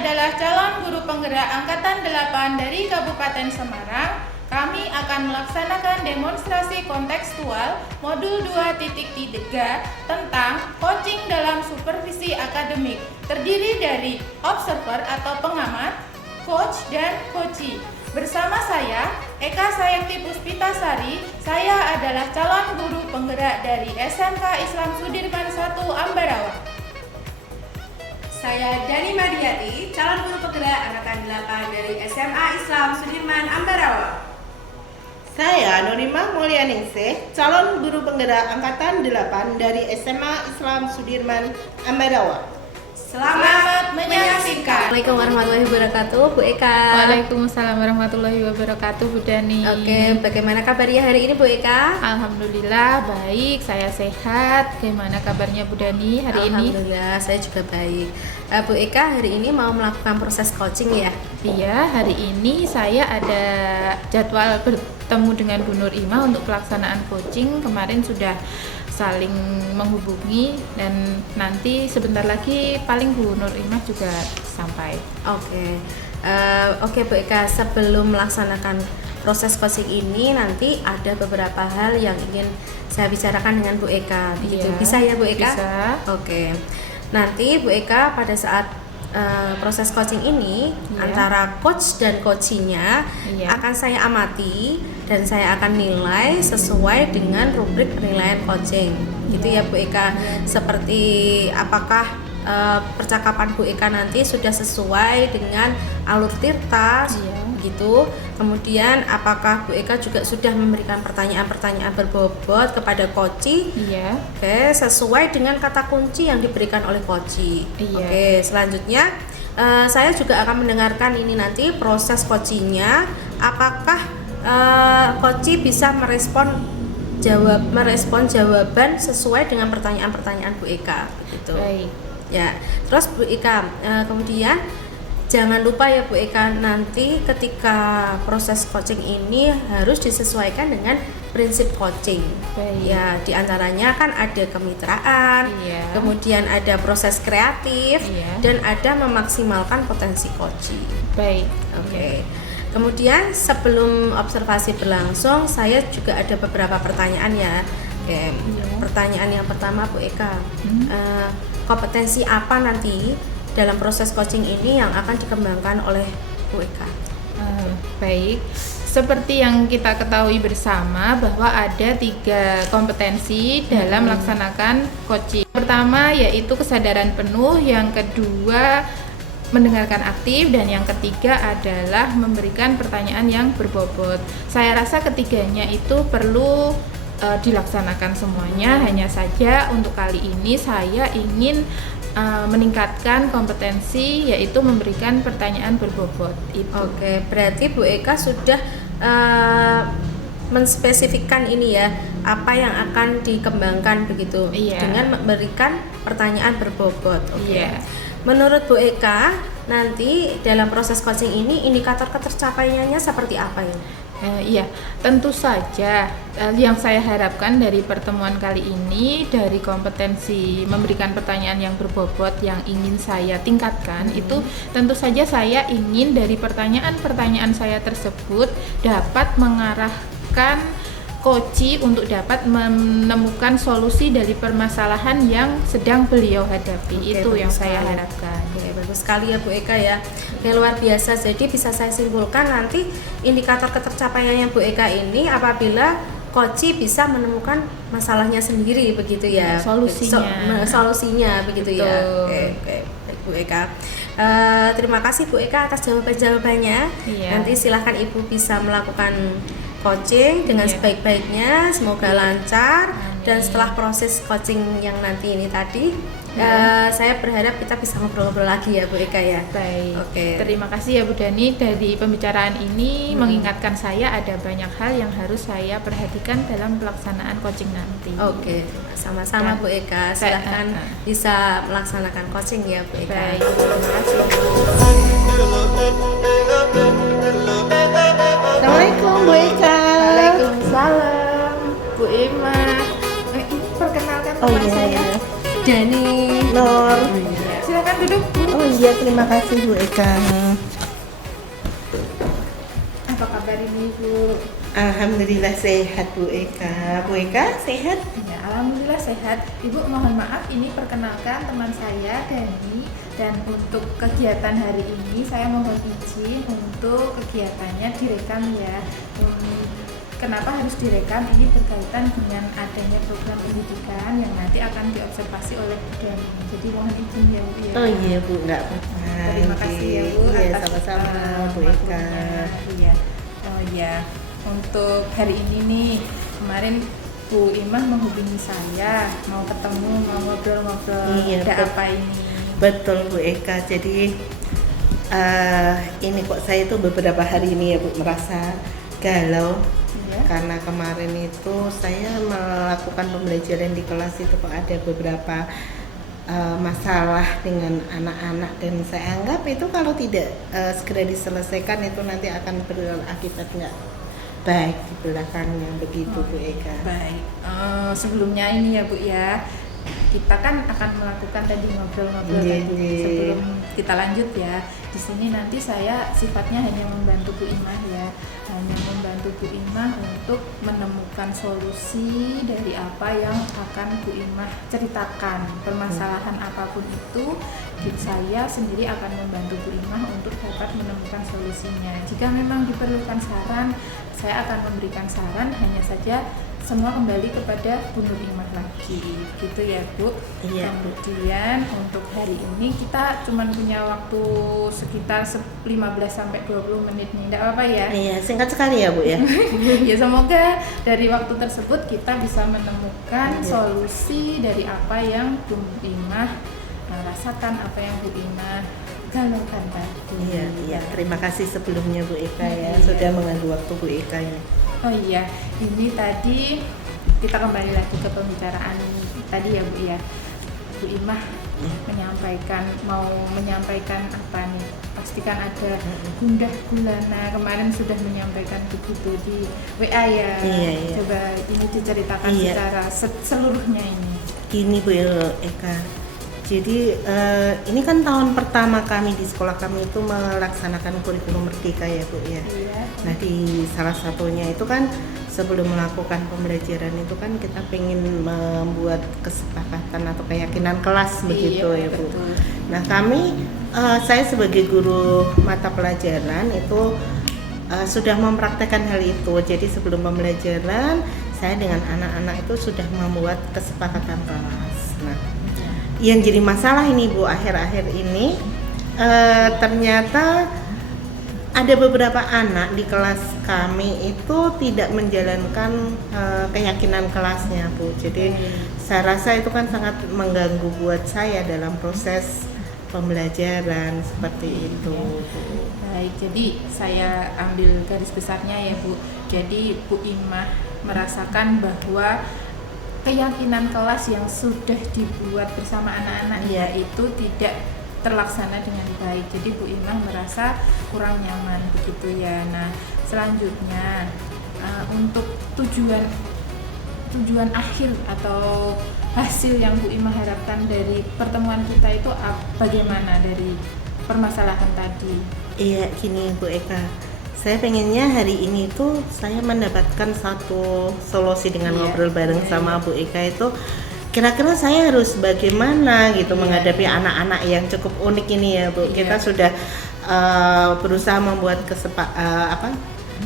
adalah calon guru penggerak Angkatan 8 dari Kabupaten Semarang. Kami akan melaksanakan demonstrasi kontekstual modul 2.3 tentang coaching dalam supervisi akademik. Terdiri dari observer atau pengamat, coach, dan coachee. Bersama saya, Eka Sayakti Puspitasari, saya adalah calon guru penggerak dari SMK Islam Sudirman 1 Ambarawa. Saya Dani Mariati, calon guru penggerak Angkatan 8 dari SMA Islam Sudirman Ambarawa. Saya Nonimah Mulyaningsih, calon guru penggerak Angkatan 8 dari SMA Islam Sudirman Ambarawa. Selamat menyaksikan. Assalamualaikum warahmatullahi wabarakatuh, Bu Eka. Waalaikumsalam warahmatullahi wabarakatuh, Bu Dani. Oke, bagaimana kabarnya hari ini, Bu Eka? Alhamdulillah baik, saya sehat. Bagaimana kabarnya Bu Dani hari ini? Alhamdulillah, saya juga baik. Bu Eka, hari ini mau melakukan proses coaching ya? Iya, hari ini saya ada jadwal bertemu dengan Bu Nur Ima untuk pelaksanaan coaching. Kemarin sudah saling menghubungi dan nanti sebentar lagi paling Bu Nur Ima juga sampai. Oke Bu Eka, sebelum melaksanakan proses coaching ini nanti ada beberapa hal yang ingin saya bicarakan dengan Bu Eka. Begitu. Iya, Bisa ya Bu Eka? Bisa. Oke. Nanti Bu Eka pada saat proses coaching ini antara coach dan coachee-nya akan saya amati dan saya akan nilai sesuai dengan rubrik penilaian coaching. Gitu ya Bu Eka. Seperti apakah percakapan Bu Eka nanti sudah sesuai dengan alur tirta gitu. Kemudian apakah Bu Eka juga sudah memberikan pertanyaan-pertanyaan berbobot kepada coachee? Oke, sesuai dengan kata kunci yang diberikan oleh coachee. Oke, selanjutnya saya juga akan mendengarkan ini nanti proses coachee-nya. Apakah coachee bisa merespon jawaban sesuai dengan pertanyaan-pertanyaan Bu Eka gitu. Baik. Ya, terus Bu Eka, kemudian jangan lupa ya Bu Eka, nanti ketika proses coaching ini harus disesuaikan dengan prinsip coaching. Ya, diantaranya kan ada kemitraan, kemudian ada proses kreatif, dan ada memaksimalkan potensi coaching. Baik. Oke. Kemudian sebelum observasi berlangsung, saya juga ada beberapa pertanyaan ya. Oke. Pertanyaan yang pertama Bu Eka, kompetensi apa nanti dalam proses coaching ini yang akan dikembangkan oleh Bu Eka? Baik, seperti yang kita ketahui bersama bahwa ada 3 kompetensi dalam melaksanakan coaching. Pertama yaitu kesadaran penuh, yang kedua mendengarkan aktif, dan yang ketiga adalah memberikan pertanyaan yang berbobot. Saya rasa ketiganya itu perlu dilaksanakan semuanya. Hanya saja untuk kali ini saya ingin meningkatkan kompetensi yaitu memberikan pertanyaan berbobot itu. Oke, berarti Bu Eka sudah menspesifikkan ini ya, apa yang akan dikembangkan begitu dengan memberikan pertanyaan berbobot. Menurut Bu Eka, nanti dalam proses coaching ini indikator ketercapaiannya seperti apa ya? Tentu saja yang saya harapkan dari pertemuan kali ini, dari kompetensi memberikan pertanyaan yang berbobot yang ingin saya tingkatkan, itu tentu saja saya ingin dari pertanyaan-pertanyaan saya tersebut dapat mengarahkan coachee untuk dapat menemukan solusi dari permasalahan yang sedang beliau hadapi. Itu yang saya harapkan. Bagus sekali ya Bu Eka ya. Luar biasa. Jadi bisa saya simpulkan nanti indikator ketercapaiannya Bu Eka ini apabila coachee bisa menemukan masalahnya sendiri begitu ya. Solusinya begitu. Betul. Ya. Oke. Baik Bu Eka. Terima kasih Bu Eka atas jawabannya. Nanti silahkan Ibu bisa melakukan coaching dengan sebaik-baiknya, semoga lancar. Dan setelah proses coaching yang nanti ini tadi, saya berharap kita bisa ngobrol-ngobrol lagi ya Bu Eka ya. Baik. Oke. Terima kasih ya Bu Dani, dari pembicaraan ini mengingatkan saya ada banyak hal yang harus saya perhatikan dalam pelaksanaan coaching nanti. Oke, sama-sama Bu Eka. Silahkan bisa melaksanakan coaching ya Bu Eka. Baik. Terima kasih. Assalamualaikum Bu Eka. Waalaikumsalam Bu Ima. Perkenalkan nama saya Dani Nur. Silakan Silakan duduk, Bu. Oh iya, terima kasih Bu Eka. Apa kabar ini, Bu? Alhamdulillah sehat Bu Eka. Bu Eka sehat? Ya, alhamdulillah sehat. Ibu mohon maaf, ini perkenalkan teman saya Dani, dan untuk kegiatan hari ini saya mohon izin untuk kegiatannya direkam ya. Kenapa harus direkam? Ini berkaitan dengan adanya program pendidikan yang nanti akan diobservasi oleh Bu Dani. Jadi mohon izin ya Bu ya. Oh iya Bu, nggak apa-apa. Terima kasih ya Bu Iya, atas sama-sama Bu Eka. waktunya. Iya. Oh iya. Untuk hari ini nih, kemarin Bu Imah menghubungi saya, mau ketemu, mau ngobrol-ngobrol. Iya, Ada apa ini? Betul Bu Eka. Jadi ini kok saya tuh beberapa hari ini ya Bu merasa galau. Iya. Karena kemarin itu saya melakukan pembelajaran di kelas itu kok ada beberapa masalah dengan anak-anak, dan saya anggap itu kalau tidak segera diselesaikan itu nanti akan berakibat nggak baik di belakangnya, begitu Bu Eka. Baik. Sebelumnya ini ya Bu ya, kita kan akan melakukan tadi ngobrol-ngobrol Iya, tadi. iya. Sebelum kita lanjut ya, di sini nanti saya sifatnya hanya membantu Bu Imah ya, hanya membantu Bu Imah untuk menemukan solusi dari apa yang akan Bu Imah ceritakan. Permasalahan apapun itu, saya sendiri akan membantu Bu Imah untuk dapat menemukan solusinya. Jika memang diperlukan saran, saya akan memberikan saran, hanya saja semua kembali kepada Bu Nur Imah lagi, gitu ya Bu. Iya. Kemudian untuk hari ini kita cuma punya waktu sekitar 15-20 menit nih, tidak apa-apa ya. Iya, singkat sekali ya Bu ya. Ya semoga dari waktu tersebut kita bisa menemukan Iya. solusi dari apa yang Bu Imah rasakan, apa yang Bu Imah galaukan tadi. Iya, iya. Terima kasih sebelumnya Bu Eka ya, Iya. sudah mengganggu waktu Bu Eka ini. Oh iya, ini tadi kita kembali lagi ke pembicaraan tadi ya Bu ya. Bu Imah mau menyampaikan apa nih? Pastikan ada gundah gulana. Kemarin sudah menyampaikan begitu di WA ya. Iya, iya. Coba ini diceritakan Iya. secara seluruhnya ini. Gini Bu Eka, jadi ini kan tahun pertama kami di sekolah kami itu melaksanakan kurikulum merdeka ya Bu ya. Iya. Nah di salah satunya itu kan sebelum melakukan pembelajaran itu kan kita pengen membuat kesepakatan atau keyakinan kelas begitu Iya, ya Bu. betul. Nah kami, saya sebagai guru mata pelajaran itu sudah mempraktekkan hal itu. Jadi sebelum pembelajaran saya dengan anak-anak itu sudah membuat kesepakatan kelas. Nah yang jadi masalah ini Bu, akhir-akhir ini ternyata ada beberapa anak di kelas kami itu tidak menjalankan keyakinan kelasnya Bu. Jadi saya rasa itu kan sangat mengganggu buat saya dalam proses pembelajaran seperti itu. Baik, jadi saya ambil garis besarnya ya Bu. Jadi Bu Imah merasakan bahwa keyakinan kelas yang sudah dibuat bersama anak-anaknya itu tidak terlaksana dengan baik. Jadi Bu Imah merasa kurang nyaman begitu ya. Nah, selanjutnya untuk tujuan akhir atau hasil yang Bu Imah harapkan dari pertemuan kita itu bagaimana dari permasalahan tadi? Iya, gini Bu Eka. Saya pengennya hari ini tuh saya mendapatkan satu solusi dengan ngobrol bareng sama Bu Eka itu kira-kira saya harus bagaimana gitu menghadapi anak-anak yang cukup unik ini ya Bu. Kita sudah berusaha membuat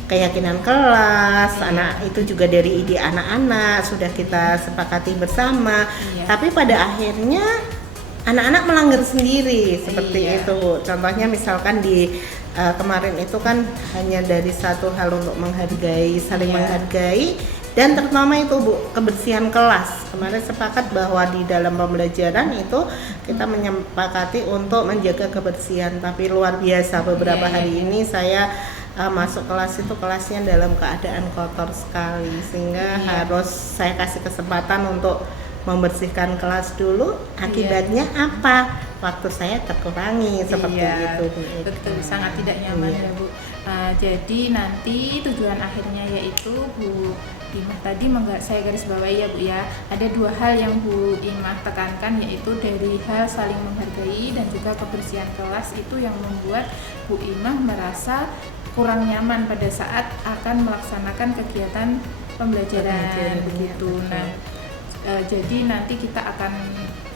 keyakinan kelas, anak itu juga dari ide anak-anak sudah kita sepakati bersama. Tapi pada akhirnya anak-anak melanggar sendiri seperti itu Bu. Contohnya misalkan di kemarin itu kan hanya dari satu hal untuk menghargai, saling menghargai, dan terutama itu Bu, kebersihan kelas. Kemarin sepakat bahwa di dalam pembelajaran itu kita menyepakati untuk menjaga kebersihan, tapi luar biasa beberapa hari ini saya masuk kelas itu kelasnya dalam keadaan kotor sekali, sehingga harus saya kasih kesempatan untuk membersihkan kelas dulu. Akibatnya apa? waktu saya terkurangi seperti Iya, itu Bu Eka. betul, sangat tidak nyaman Iya. ya Bu. Jadi nanti tujuan akhirnya yaitu Bu Imah tadi saya garis bawahi ya Bu ya, ada 2 hal yang Bu Imah tekankan, yaitu dari hal saling menghargai dan juga kebersihan kelas itu yang membuat Bu Imah merasa kurang nyaman pada saat akan melaksanakan kegiatan pembelajaran begitu. Betul. Nah, jadi nanti kita akan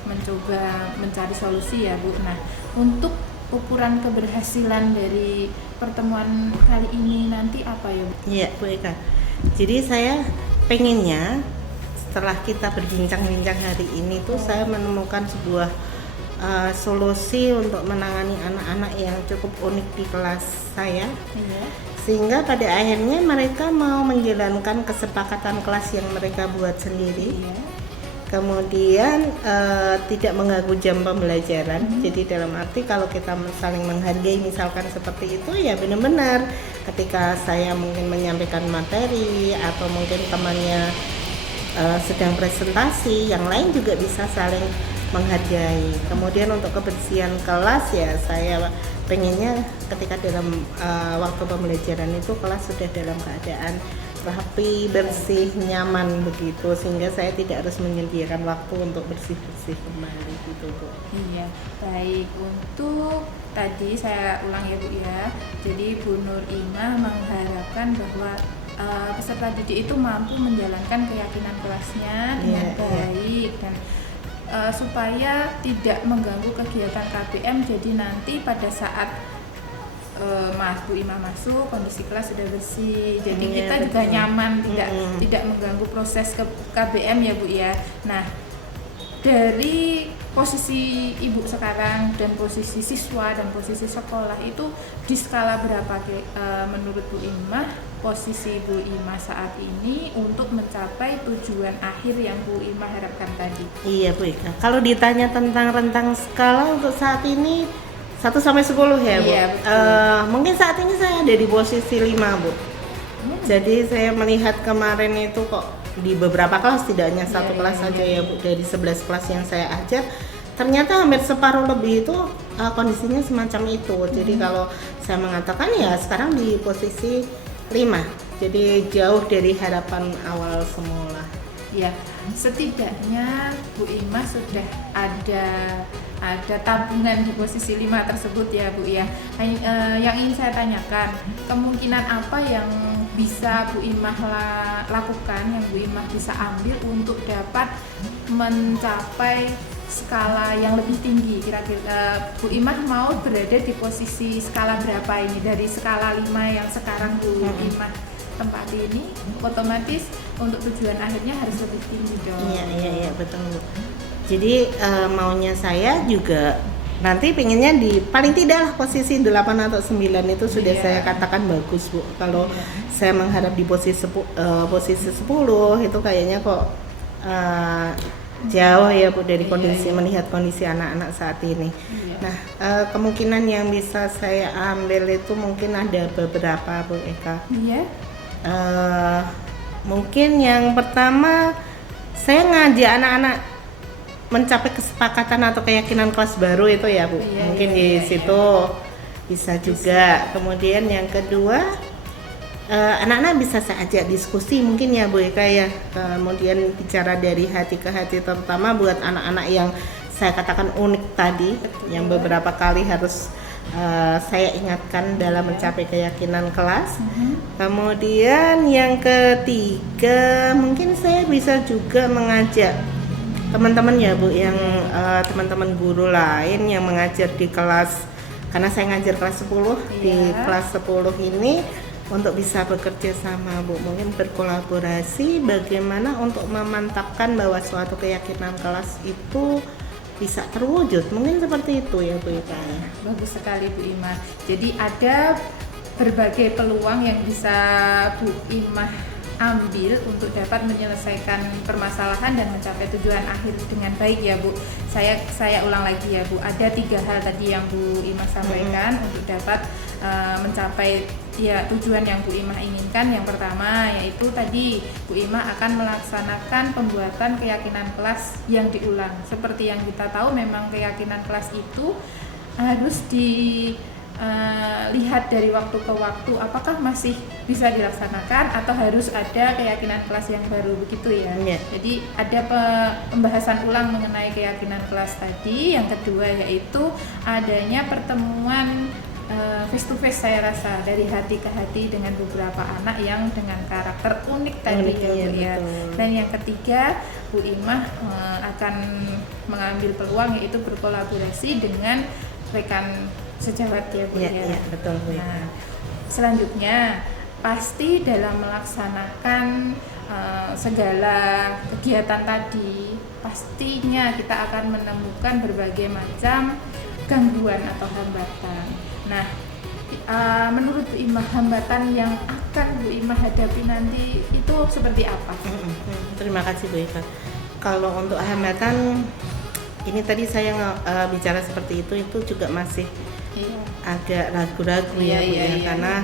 mencoba mencari solusi ya Bu. Nah, untuk ukuran keberhasilan dari pertemuan kali ini nanti apa ya Bu? Iya Bu Eka. Jadi saya pengennya setelah kita berbincang-bincang hari ini tuh saya menemukan sebuah solusi untuk menangani anak-anak yang cukup unik di kelas saya. Iya. Sehingga pada akhirnya mereka mau menjalankan kesepakatan kelas yang mereka buat sendiri. Iya. Kemudian tidak mengganggu jam pembelajaran. Jadi dalam arti kalau kita saling menghargai misalkan seperti itu ya benar-benar ketika saya mungkin menyampaikan materi atau mungkin temannya sedang presentasi, yang lain juga bisa saling menghargai. Kemudian untuk kebersihan kelas ya saya pengennya ketika dalam waktu pembelajaran itu kelas sudah dalam keadaan rapi, bersih, nyaman begitu, sehingga saya tidak harus menyediakan waktu untuk bersih-bersih kembali gitu Bu. Iya, baik. Untuk tadi saya ulang ya Bu ya. Jadi Bu Nur Imah mengharapkan bahwa peserta didik itu mampu menjalankan keyakinan kelasnya dengan baik dan supaya tidak mengganggu kegiatan KBM. Jadi nanti pada saat Bu Imah masuk, kondisi kelas sudah bersih, jadi kita juga nyaman, tidak mengganggu proses KBM ya Bu ya. Nah, dari posisi ibu sekarang dan posisi siswa dan posisi sekolah itu di skala berapa menurut Bu Imah posisi Bu Imah saat ini untuk mencapai tujuan akhir yang Bu Imah harapkan tadi? Iya Bu Ika, kalau ditanya tentang rentang skala untuk saat ini 1 sampai 10 ya Bu. Iya, mungkin saat ini saya ada di posisi 5 Bu. Jadi saya melihat kemarin itu kok di beberapa kelas, tidak hanya satu kelas saja ya Bu, dari 11 kelas yang saya ajar ternyata hampir separuh lebih itu kondisinya semacam itu. Jadi kalau saya mengatakan ya sekarang di posisi 5, jadi jauh dari harapan awal semula. Ya, setidaknya Bu Imah sudah ada tabungan di posisi 5 tersebut ya Bu ya. Yang ingin saya tanyakan, kemungkinan apa yang bisa Bu Imah lakukan, yang Bu Imah bisa ambil untuk dapat mencapai skala yang lebih tinggi? Kira-kira Bu Imah mau berada di posisi skala berapa ini dari skala 5 yang sekarang Bu Imah tempati ini? Otomatis untuk tujuan akhirnya harus lebih tinggi dong. Iya betul Bu. Jadi maunya saya juga nanti pengennya di paling tidak lah posisi 8 atau 9 itu sudah saya katakan bagus Bu. Kalau saya mengharap di posisi 10 itu kayaknya kok jauh ya Bu dari kondisi melihat kondisi anak-anak saat ini. Nah, kemungkinan yang bisa saya ambil itu mungkin ada beberapa Bu Eka. Iya. Mungkin yang pertama saya ngajak anak-anak mencapai kesepakatan atau keyakinan kelas baru itu ya Bu. Mungkin di situ bisa juga. Kemudian yang kedua anak-anak bisa saya ajak diskusi mungkin ya Bu Eka ya. Kemudian bicara dari hati ke hati, terutama buat anak-anak yang saya katakan unik tadi, yang beberapa kali harus saya ingatkan dalam mencapai keyakinan kelas. Kemudian yang ketiga mungkin saya bisa juga mengajak teman-teman ya Bu, yang teman-teman guru lain yang mengajar di kelas, karena saya ngajar kelas 10 di kelas 10 ini, untuk bisa bekerja sama Bu, mungkin berkolaborasi bagaimana untuk memantapkan bahwa suatu keyakinan kelas itu bisa terwujud, mungkin seperti itu ya Bu Ika. Bagus sekali Bu Imah. Jadi ada berbagai peluang yang bisa Bu Imah ambil untuk dapat menyelesaikan permasalahan dan mencapai tujuan akhir dengan baik ya Bu. Saya ulang lagi ya Bu, ada 3 hal tadi yang Bu Imah sampaikan untuk dapat mencapai ya tujuan yang Bu Imah inginkan. Yang pertama yaitu tadi Bu Imah akan melaksanakan pembuatan keyakinan kelas yang diulang. Seperti yang kita tahu memang keyakinan kelas itu harus dilihat dari waktu ke waktu apakah masih bisa dilaksanakan atau harus ada keyakinan kelas yang baru, begitu ya. Jadi ada pembahasan ulang mengenai keyakinan kelas tadi. Yang kedua yaitu adanya pertemuan face to face, saya rasa dari hati ke hati dengan beberapa anak yang dengan karakter unik tadi ya. Dan yang ketiga Bu Imah akan mengambil peluang yaitu berkolaborasi dengan rekan sejawat ya Bu ya. Betul Bu. Nah, selanjutnya pasti dalam melaksanakan segala kegiatan tadi pastinya kita akan menemukan berbagai macam gangguan atau hambatan. Nah, menurut Bu Imah hambatan yang akan Bu Imah hadapi nanti itu seperti apa? Terima kasih Bu Ika. Kalau untuk hambatan ini tadi saya bicara seperti itu juga masih agak ragu-ragu ya Bu ya, karena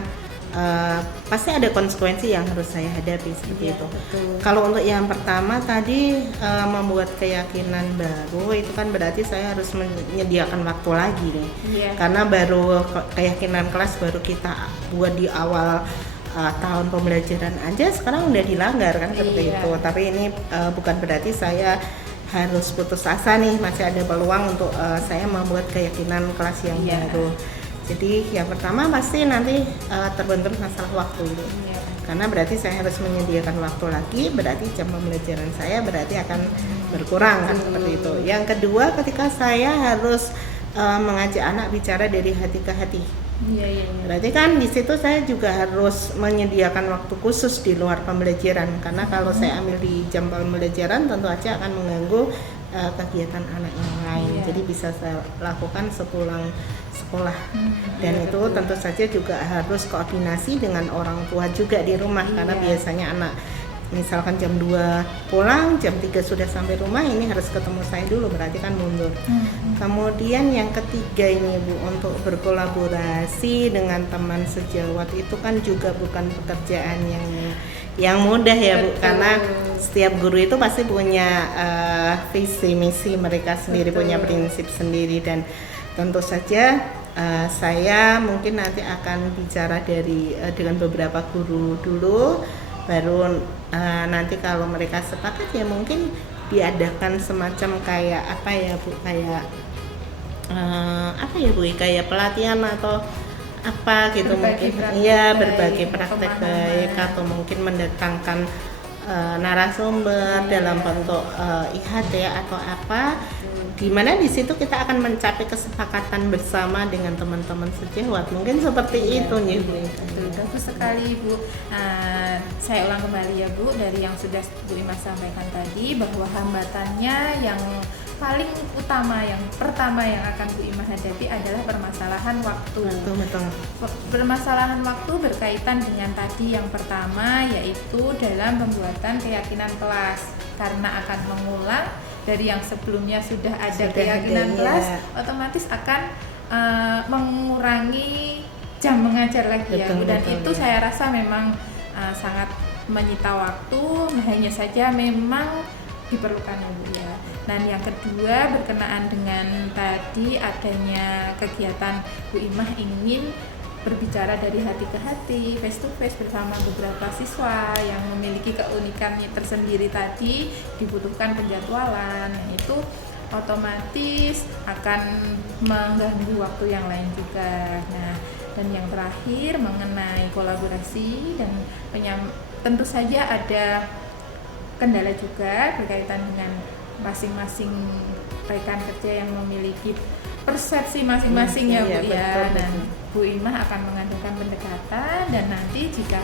pasti ada konsekuensi yang harus saya hadapi seperti itu. Betul. Kalau untuk yang pertama tadi membuat keyakinan baru itu kan berarti saya harus menyediakan waktu lagi nih. Karena baru keyakinan kelas baru kita buat di awal tahun pembelajaran aja sekarang udah dilanggar kan seperti itu. Tapi ini bukan berarti saya harus putus asa nih, masih ada peluang untuk saya membuat keyakinan kelas yang baru. Jadi yang pertama pasti nanti terbentur masalah waktu ini. Karena berarti saya harus menyediakan waktu lagi, berarti jam pembelajaran saya berarti akan berkurang kan seperti itu. Yang kedua ketika saya harus mengajak anak bicara dari hati ke hati. Berarti kan di situ saya juga harus menyediakan waktu khusus di luar pembelajaran, karena kalau saya ambil di jam pembelajaran tentu aja akan mengganggu kegiatan anak yang lain. Jadi bisa saya lakukan sepulang sekolah. Dan itu tentu saja juga harus koordinasi dengan orang tua juga di rumah, karena biasanya anak misalkan jam 2 pulang, jam 3 sudah sampai rumah, ini harus ketemu saya dulu, berarti kan mundur. Kemudian yang ketiga ini Bu, untuk berkolaborasi dengan teman sejawat itu kan juga bukan pekerjaan yang mudah ya Bu, karena setiap guru itu pasti punya visi misi mereka sendiri, punya prinsip sendiri, dan tentu saja saya mungkin nanti akan bicara dengan beberapa guru dulu, baru nanti kalau mereka sepakat ya mungkin diadakan semacam kayak apa ya Bu, kayak kayak pelatihan atau apa gitu, mungkin berbagi praktek baik, atau mungkin mendatangkan narasumber dalam bentuk IHT atau apa, di mana di situ kita akan mencapai kesepakatan bersama dengan teman-teman sejawat, mungkin seperti itu nih Bu. Bagus sekali Bu. Saya ulang kembali ya Bu, dari yang sudah Bu Imah sampaikan tadi, bahwa hambatannya yang paling utama, yang pertama yang akan Bu Imah hadapi adalah permasalahan waktu. Betul. Permasalahan waktu berkaitan dengan tadi yang pertama, yaitu dalam pembuatan keyakinan kelas, karena akan mengulang dari yang sebelumnya sudah ada keyakinan kelas, otomatis akan mengurangi jam mengajar lagi ya Bu. Dan itu saya rasa memang sangat menyita waktu, hanya saja memang diperlukan ya Bu ya. Dan yang kedua berkenaan dengan tadi adanya kegiatan Bu Imah ingin berbicara dari hati ke hati, face to face bersama beberapa siswa yang memiliki keunikannya tersendiri tadi, dibutuhkan penjadwalan, yang itu otomatis akan mengganggu waktu yang lain juga. Nah, dan yang terakhir mengenai kolaborasi dan tentu saja ada kendala juga berkaitan dengan masing-masing rekan kerja yang memiliki persepsi masing-masing ya Bu ya. Dan Bu Imah akan mengadakan pendekatan, dan nanti jika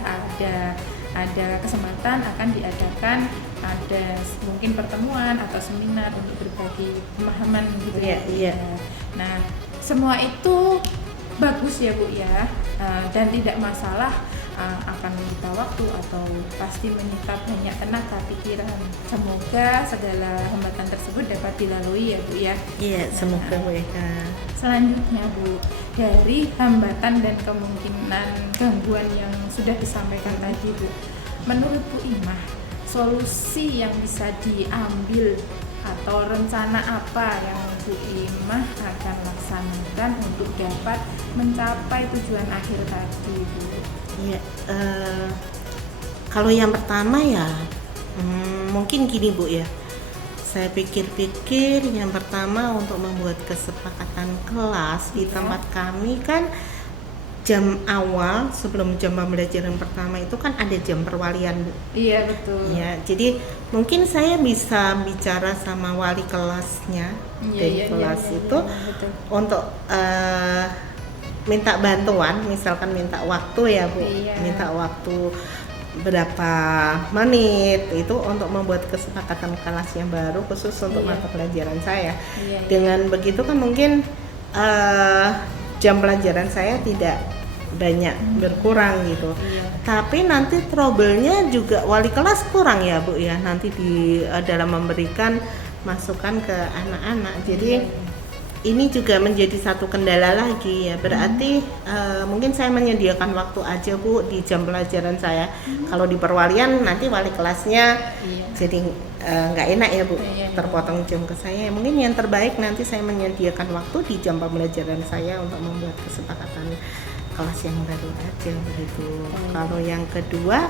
ada kesempatan akan diadakan ada mungkin pertemuan atau seminar untuk berbagi pemahaman gitu ya. Nah, semua itu bagus ya Bu ya, dan tidak masalah akan menyita waktu atau pasti menyita banyak tenaga pikiran. Semoga segala hambatan tersebut dapat dilalui ya Bu ya. Iya, semoga Bu Eka. Selanjutnya Bu, dari hambatan dan kemungkinan gangguan yang sudah disampaikan tadi Bu, menurut Bu Imah, solusi yang bisa diambil atau rencana apa yang Bu Imah akan laksanakan untuk dapat mencapai tujuan akhir tadi Bu? Iya, kalau yang pertama ya mungkin gini Bu ya. Saya pikir-pikir yang pertama untuk membuat kesepakatan kelas di tempat kami kan jam awal sebelum jam pembelajaran pertama itu kan ada jam perwalian Bu. Iya betul. Ya, jadi mungkin saya bisa bicara sama wali kelasnya dari kelas itu betul. untuk minta bantuan, misalkan minta waktu ya Bu, minta waktu berapa menit itu untuk membuat kesepakatan kelas yang baru khusus untuk mata pelajaran saya. Dengan begitu kan mungkin jam pelajaran saya tidak banyak berkurang gitu. Tapi nanti trouble-nya juga wali kelas kurang ya Bu ya, nanti di dalam memberikan masukan ke anak-anak. Jadi ini juga menjadi satu kendala lagi ya, berarti mungkin saya menyediakan waktu aja Bu di jam pelajaran saya. Kalau di perwalian nanti wali kelasnya jadi nggak enak ya Bu, terpotong jam ke saya. Mungkin yang terbaik nanti saya menyediakan waktu di jam pembelajaran saya untuk membuat kesepakatan kelas yang baru aja begitu. Kalau yang kedua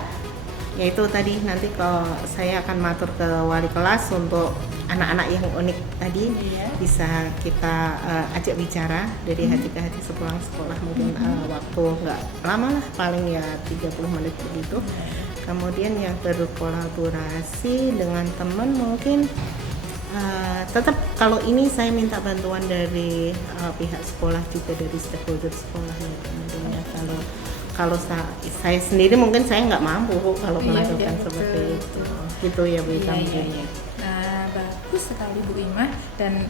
yaitu tadi nanti kalau saya akan matur ke wali kelas untuk anak-anak yang unik tadi bisa kita ajak bicara dari hati ke hati sepulang sekolah, mungkin waktu nggak lama lah, paling ya 30 menit begitu. Kemudian yang berkolaborasi dengan teman mungkin tetap kalau ini saya minta bantuan dari pihak sekolah juga, dari stakeholder sekolah ya tentunya. Kalau saya sendiri mungkin saya nggak mampu kalau melakukan seperti itu gitu ya Bu Ika. Nah bagus sekali Bu Imah, dan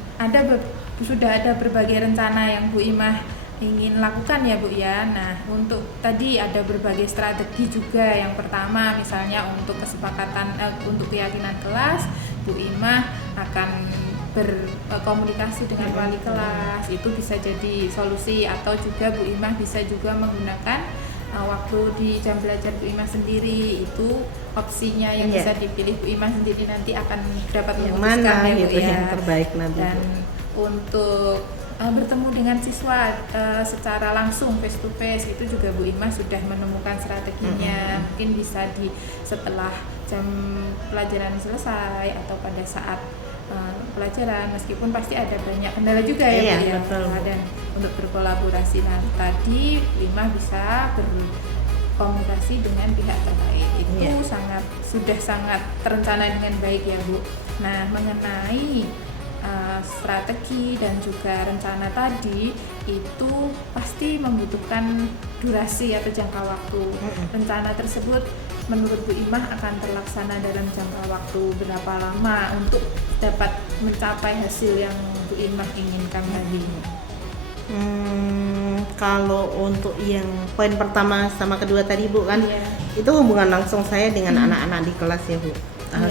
sudah ada berbagai rencana yang Bu Imah ingin lakukan ya Bu ya. Nah untuk tadi ada berbagai strategi juga. Yang pertama misalnya untuk kesepakatan untuk keyakinan kelas, Bu Imah akan berkomunikasi dengan wali kelas, itu bisa jadi solusi. Atau juga Bu Imah bisa juga menggunakan waktu di jam belajar Bu Imah sendiri, itu opsinya yang bisa dipilih Bu Imah sendiri, nanti akan dapat memutuskan ya Bu ya. Yang terbaik nanti. Dan untuk bertemu dengan siswa secara langsung face to face itu juga Bu Imah sudah menemukan strateginya. Mungkin bisa setelah jam pelajaran selesai atau pada saat pelajaran, meskipun pasti ada banyak kendala juga ya Bu ya. Dan untuk berkolaborasi tadi Bu Imah bisa berkomunikasi dengan pihak terkait itu sudah sangat terencana dengan baik ya Bu. Nah mengenai strategi dan juga rencana tadi itu pasti membutuhkan durasi atau jangka waktu. Rencana tersebut menurut Bu Imah akan terlaksana dalam jangka waktu berapa lama untuk dapat mencapai hasil yang Bu Imah inginkan tadi? Kalau untuk yang poin pertama sama kedua tadi Bu kan, itu hubungan langsung saya dengan anak-anak di kelas ya Bu.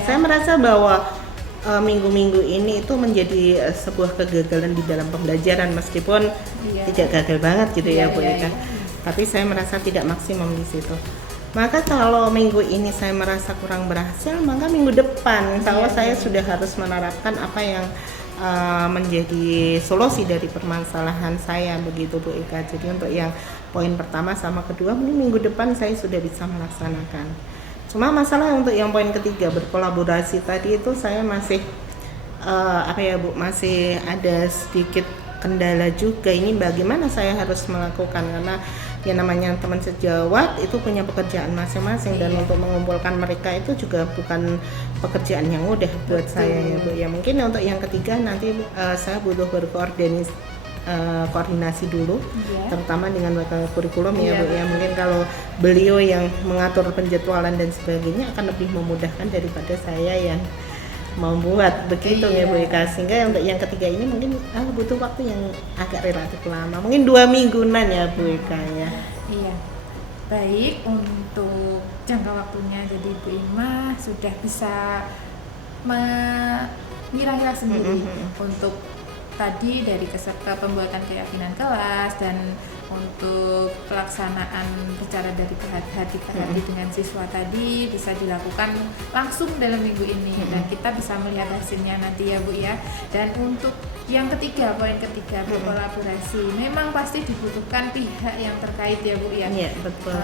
Saya merasa bahwa minggu-minggu ini itu menjadi sebuah kegagalan di dalam pembelajaran, meskipun tidak gagal banget gitu ya Bu Eka. Tapi saya merasa tidak maksimum di situ. Maka kalau minggu ini saya merasa kurang berhasil, maka minggu depan insya Allah saya sudah harus menerapkan apa yang menjadi solusi dari permasalahan saya begitu Bu Eka. Jadi untuk yang poin pertama sama kedua mungkin minggu depan saya sudah bisa melaksanakan. Cuma masalah untuk yang poin ketiga berkolaborasi tadi itu saya masih masih ada sedikit kendala juga. Ini bagaimana saya harus melakukan, karena yang namanya teman sejawat itu punya pekerjaan masing-masing dan untuk mengumpulkan mereka itu juga bukan pekerjaan yang mudah buat saya ya Bu. Ya mungkin untuk yang ketiga nanti saya butuh koordinasi dulu, terutama dengan wakil kurikulum ya Bu ya. Mungkin kalau beliau yang mengatur penjadwalan dan sebagainya akan lebih memudahkan daripada saya yang membuat begitu ya Bu Eka. Sehingga untuk yang ketiga ini mungkin butuh waktu yang agak relatif lama, mungkin 2 mingguan ya Bu Eka ya. Baik, untuk jangka waktunya jadi Bu Ima sudah bisa mengira-ngira sendiri untuk tadi dari pembuatan keyakinan kelas dan untuk pelaksanaan bicara dari hati ke hati dengan siswa tadi bisa dilakukan langsung dalam minggu ini dan kita bisa melihat hasilnya nanti ya Bu ya. Dan untuk yang ketiga, poin ketiga, berkolaborasi. Memang pasti dibutuhkan pihak yang terkait ya Bu ya. Iya, betul.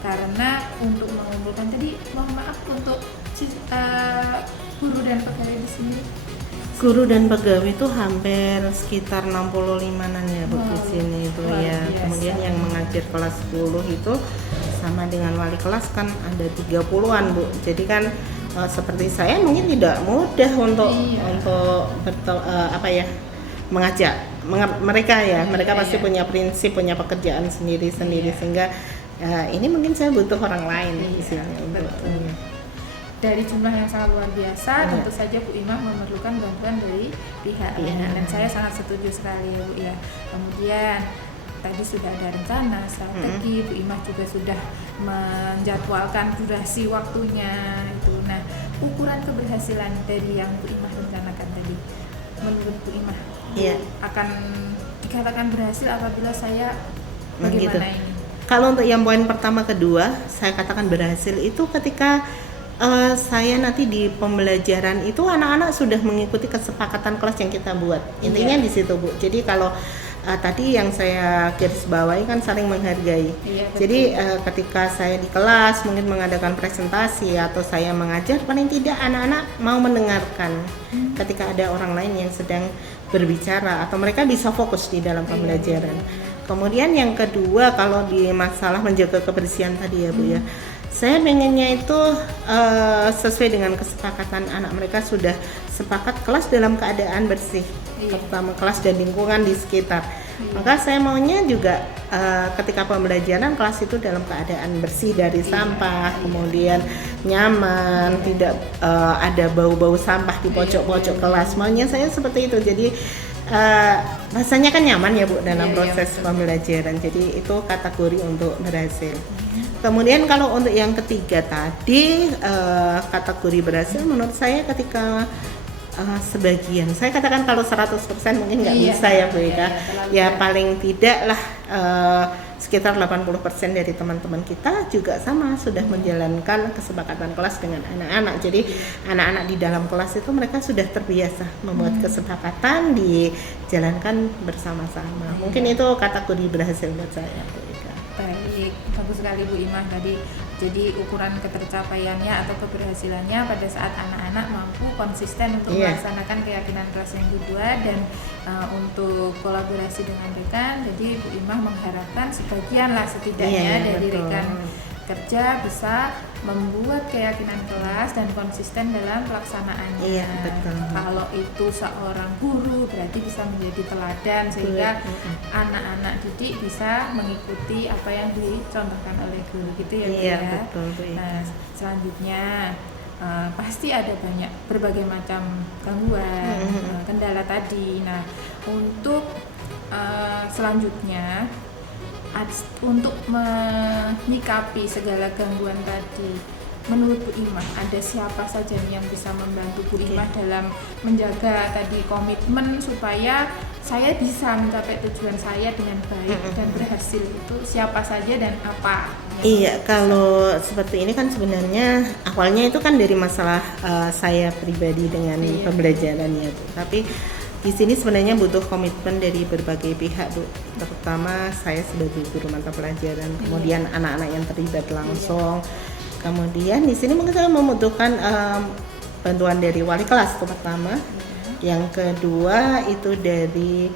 Karena untuk mengumpulkan tadi, mohon maaf untuk guru dan pegawai di sini. Guru dan pegawai itu hampir sekitar 65-an ya Bu di sini itu ya. Biasa. Kemudian yang mengajar kelas 10 itu sama dengan wali kelas kan ada 30-an Bu. Jadi kan seperti saya mungkin tidak mudah untuk mengajak mereka ya. Mereka pasti punya prinsip, punya pekerjaan sendiri-sendiri sehingga ini mungkin saya butuh orang lain di sini untuk dari jumlah yang sangat luar biasa, tentu saja Bu Ima memerlukan bantuan dari pihak lain dan saya sangat setuju sekali ya Bu ya. Kemudian tadi sudah ada rencana, strategi, Bu Ima juga sudah menjadwalkan durasi waktunya itu. Nah, ukuran keberhasilan dari yang Bu Ima rencanakan tadi, menurut Bu Ima akan dikatakan berhasil apabila saya bagaimana ini? Kalau untuk yang poin pertama kedua, saya katakan berhasil itu ketika saya nanti di pembelajaran itu anak-anak sudah mengikuti kesepakatan kelas yang kita buat. Intinya di situ Bu. Jadi kalau tadi yang saya garis bawahi kan saling menghargai. Jadi ketika saya di kelas mungkin mengadakan presentasi atau saya mengajar, paling tidak anak-anak mau mendengarkan ketika ada orang lain yang sedang berbicara atau mereka bisa fokus di dalam pembelajaran. Kemudian yang kedua, kalau di masalah menjaga kebersihan tadi ya Bu ya, saya pengennya itu sesuai dengan kesepakatan anak mereka sudah sepakat kelas dalam keadaan bersih, terutama kelas dan lingkungan di sekitar. Maka saya maunya juga ketika pembelajaran kelas itu dalam keadaan bersih dari sampah, kemudian nyaman, tidak ada bau-bau sampah di pojok-pojok kelas. Maunya saya seperti itu. Jadi rasanya kan nyaman ya Bu dalam proses pembelajaran. Jadi itu kategori untuk berhasil. Kemudian kalau untuk yang ketiga tadi kategori berhasil menurut saya ketika sebagian, saya katakan kalau 100% mungkin nggak bisa ya Bu ya paling tidak lah sekitar 80% dari teman-teman kita juga sama sudah menjalankan kesepakatan kelas dengan anak-anak. Jadi anak-anak di dalam kelas itu mereka sudah terbiasa membuat kesepakatan dijalankan bersama-sama. Mungkin itu kategori berhasil buat saya Bu Ika. Baik, bagus sekali Bu Ima tadi. Jadi ukuran ketercapaiannya atau keberhasilannya pada saat anak-anak mampu konsisten untuk melaksanakan keyakinan kelas yang kedua dan untuk kolaborasi dengan rekan. Jadi Bu Ima mengharapkan sebagian lah setidaknya dari rekan kerja bisa membuat keyakinan kelas dan konsisten dalam pelaksanaannya. Kalau itu seorang guru berarti bisa menjadi teladan sehingga anak-anak didik bisa mengikuti apa yang dicontohkan oleh guru gitu ya Bu ya. Nah, selanjutnya pasti ada berbagai macam gangguan, kendala tadi. Nah, untuk selanjutnya untuk menyikapi segala gangguan tadi, menurut Bu Ima ada siapa saja yang bisa membantu Bu Ima dalam menjaga tadi komitmen supaya saya bisa mencapai tujuan saya dengan baik dan berhasil? Itu siapa saja dan apa? Iya, kalau seperti ini kan sebenarnya awalnya itu kan dari masalah saya pribadi dengan pembelajarannya Bu. Tapi di sini sebenarnya butuh komitmen dari berbagai pihak Bu, terutama saya sebagai guru mata pelajaran, kemudian anak-anak yang terlibat langsung, kemudian di sini mungkin saya membutuhkan bantuan dari wali kelas itu pertama, yang kedua itu dari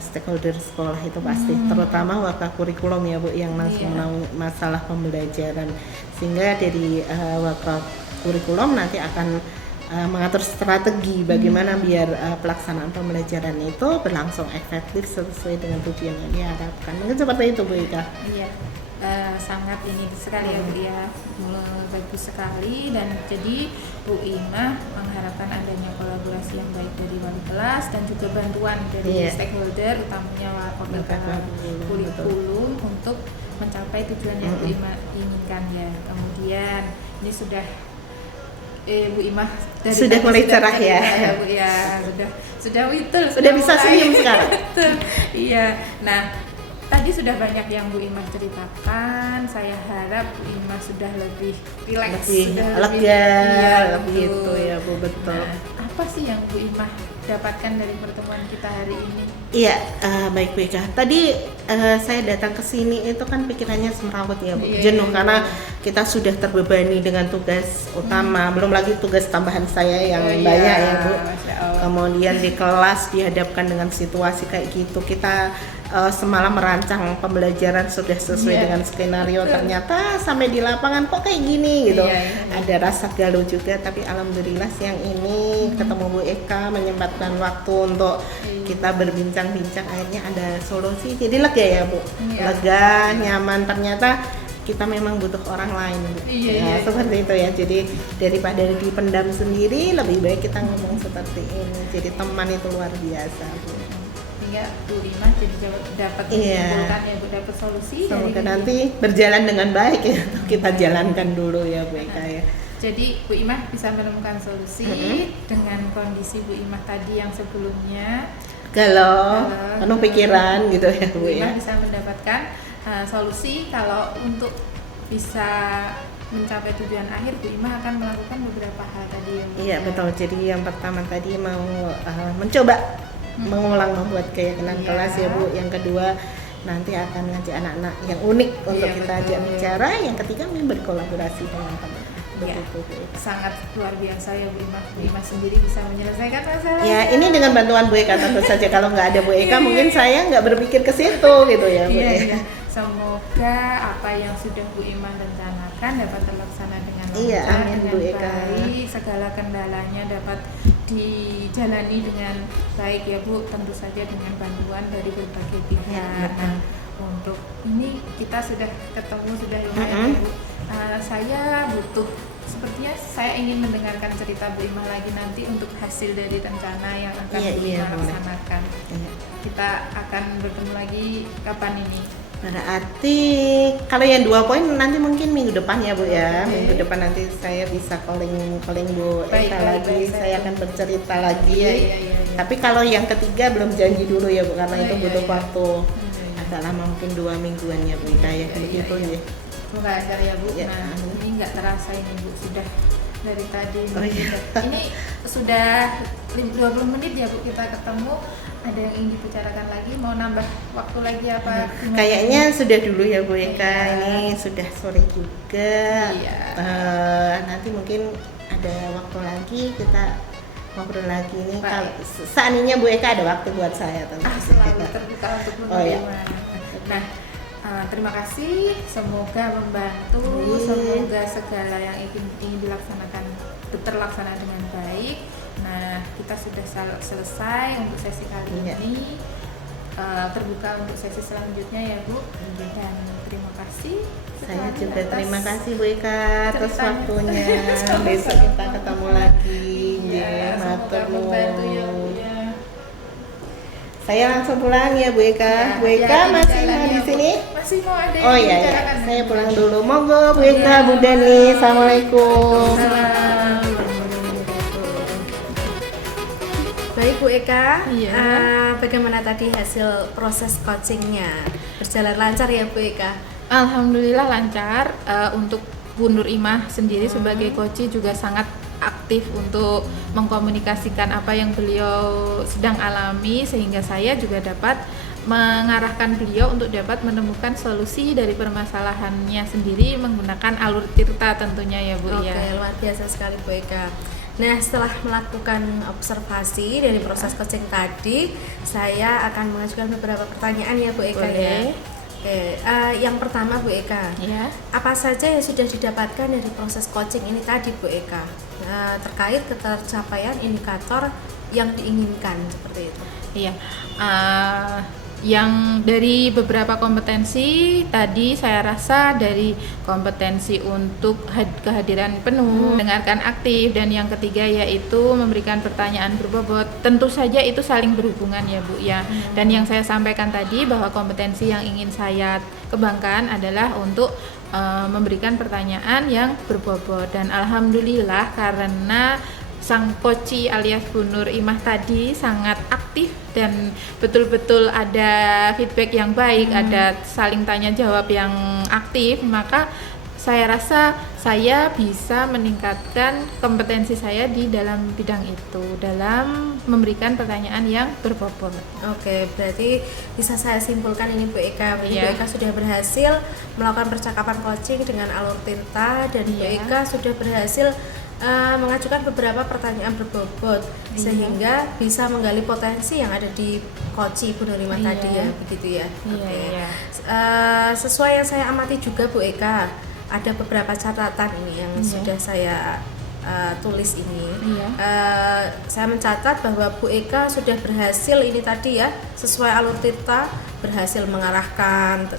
stakeholder sekolah itu pasti, terutama wakil kurikulum ya Bu yang langsung masalah pembelajaran, sehingga dari wakil kurikulum nanti akan mengatur strategi bagaimana biar pelaksanaan pembelajaran itu berlangsung efektif sesuai dengan tujuan yang diharapkan. Mungkin seperti itu Bu Ika. sangat ini sekali ya Bu ya, bagus sekali. Dan jadi Bu Imah mengharapkan adanya kolaborasi yang baik dari wali kelas dan juga bantuan dari stakeholder utamanya kurikulum untuk mencapai tujuan yang Bu Imah inginkan ya. Kemudian ini sudah Bu Imah dari sudah mulai cerah ya. Bu ya, sudah witul, sudah bisa senyum sekarang. Iya. Nah, tadi sudah banyak yang Bu Imah ceritakan. Saya harap Bu Imah sudah lebih rileks, sudah lega, lebih itu ya Bu, betul. Nah, apa sih yang Bu Imah dapatkan dari pertemuan kita hari ini? Iya, baik Bu Ika. Tadi saya datang ke sini itu kan pikirannya semrawut ya Bu, jenuh karena kita sudah terbebani dengan tugas utama, belum lagi tugas tambahan saya yang banyak ya Bu. Kemudian di kelas dihadapkan dengan situasi kayak gitu, kita semalam merancang pembelajaran sudah sesuai dengan skenario, ternyata sampai di lapangan kok kayak gini gitu. Ada rasa galau juga, tapi alhamdulillah siang ini ketemu Bu Eka menyempatkan waktu untuk kita berbincang-bincang, akhirnya ada solusi, jadi lega ya Bu, lega, nyaman. Ternyata kita memang butuh orang lain Bu. Seperti itu ya, jadi daripada dipendam sendiri lebih baik kita ngomong seperti ini. Jadi teman itu luar biasa Bu. Sehingga Bu Imah jadi dapat mengumpulkan ya Bu, dapat solusi. Semoga nanti berjalan dengan baik ya, kita jalankan dulu ya Bu Eka ya. Jadi Bu Imah bisa menemukan solusi dengan kondisi Bu Imah tadi yang sebelumnya galau, penuh pikiran gitu ya Bu Imah ya. bisa mendapatkan solusi. Kalau untuk bisa mencapai tujuan akhir, Bu Imah akan melakukan beberapa hal tadi yang Iya betul. Jadi yang pertama tadi mau mencoba mengulang membuat keyakinan kelas ya Bu. Yang kedua nanti akan ngajak anak-anak yang unik untuk kita ajak bicara. Yang ketiga berkolaborasi dengan teman. Begitu, sangat luar biasa ya Bu Imah. Bu Imah sendiri bisa menyelesaikan masalah. Ya ini dengan bantuan Bu Eka tentu saja. Kalau nggak ada Bu Eka mungkin saya nggak berpikir ke situ gitu ya Bu. Semoga apa yang sudah Bu Imah rencanakan dapat terlaksana dengan lancar, dengan Bu Eka. baik. Segala kendalanya dapat dijalani dengan baik ya Bu. Tentu saja dengan bantuan dari berbagai pihak. Nah, untuk ini kita sudah ketemu, sudah lumayan ya Bu. Saya sepertinya saya ingin mendengarkan cerita Bu Imah lagi nanti untuk hasil dari rencana yang akan Bu Imah laksanakan. Kita akan bertemu lagi kapan ini? Berarti kalau yang 2 poin nanti mungkin minggu depan ya Bu ya. Minggu depan nanti saya bisa calling Bu Eka lagi. Saya akan bercerita lagi. Tapi kalau yang ketiga belum janji dulu ya Bu, karena itu butuh waktu. Agak lama, mungkin 2 mingguan ya Bu Eka ya. Begitu ya. Semoga ajar ya Bu. Nah, ini nggak terasa ini Bu, sudah dari tadi. Ini sudah 20 menit ya Bu kita ketemu. Ada yang ingin dibicarakan lagi? Mau nambah waktu lagi apa? Kayaknya sudah dulu ya Bu Eka. Ini sudah sore juga. Nanti mungkin ada waktu lagi kita ngobrol lagi nih. Seandainya Bu Eka ada waktu buat saya tentu. Selalu terbuka untuk menerima. Nah, terima kasih, semoga membantu, semoga segala yang ingin dilaksanakan terlaksana dengan baik. Nah, kita sudah selesai untuk sesi kali ini. Terbuka untuk sesi selanjutnya ya Bu. Dan terima kasih. Saya juga terima kasih Bu Eka atas waktunya. Besok kita ketemu lagi. Semoga membantu ya Bu ya. Saya langsung pulang ya Bu Eka. Bu Eka masih mau di sini? Masih mau ada yang dibicarakan. Saya pulang dulu. Monggo Bu Eka, Bu Dani. Assalamualaikum. Baik Bu Eka, bagaimana tadi hasil proses coachingnya? Berjalan lancar ya Bu Eka? Alhamdulillah lancar. Untuk Bu Nur Imah sendiri sebagai coach juga sangat aktif untuk mengkomunikasikan apa yang beliau sedang alami, sehingga saya juga dapat mengarahkan beliau untuk dapat menemukan solusi dari permasalahannya sendiri menggunakan alur tirta tentunya ya Bu. Oke, luar biasa sekali Bu Eka. Nah, setelah melakukan observasi dari proses coaching tadi, saya akan mengajukan beberapa pertanyaan ya Bu Eka. Boleh. Oke, yang pertama Bu Eka, apa saja yang sudah didapatkan dari proses coaching ini tadi Bu Eka, terkait ketercapaian indikator yang diinginkan seperti itu? Iya, yang dari beberapa kompetensi tadi saya rasa dari kompetensi untuk kehadiran penuh, mendengarkan aktif, dan yang ketiga yaitu memberikan pertanyaan berbobot. Tentu saja itu saling berhubungan ya Bu ya. Dan yang saya sampaikan tadi bahwa kompetensi yang ingin saya kembangkan adalah untuk memberikan pertanyaan yang berbobot, dan alhamdulillah karena sang koci alias Bu Nur Imah tadi sangat aktif dan betul-betul ada feedback yang baik, ada saling tanya jawab yang aktif, maka saya rasa saya bisa meningkatkan kompetensi saya di dalam bidang itu, dalam memberikan pertanyaan yang berbobot. Oke, berarti bisa saya simpulkan ini Bu Eka, Bu Eka sudah berhasil melakukan percakapan coaching dengan alur Tirta, dan Bu Eka sudah berhasil mengajukan beberapa pertanyaan berbobot sehingga bisa menggali potensi yang ada di coach Bu Nur Imah tadi ya, begitu ya. Sesuai yang saya amati juga Bu Eka, ada beberapa catatan ini yang sudah saya tulis ini. Saya mencatat bahwa Bu Eka sudah berhasil ini tadi ya, sesuai alur Tirta, berhasil mengarahkan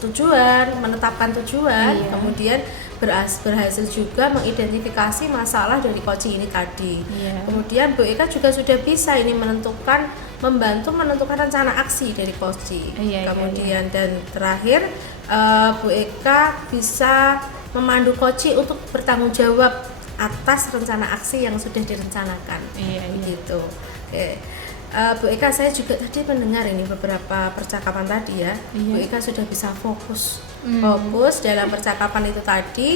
tujuan, menetapkan tujuan, kemudian berhasil juga mengidentifikasi masalah dari coaching ini tadi. Kemudian Bu Eka juga sudah bisa ini membantu menentukan rencana aksi dari coaching. Kemudian dan terakhir Bu Eka bisa memandu coaching untuk bertanggung jawab atas rencana aksi yang sudah direncanakan. Gitu. Oke. Bu Eka, saya juga tadi mendengar ini beberapa percakapan tadi ya. Bu Eka sudah bisa fokus dalam percakapan itu tadi.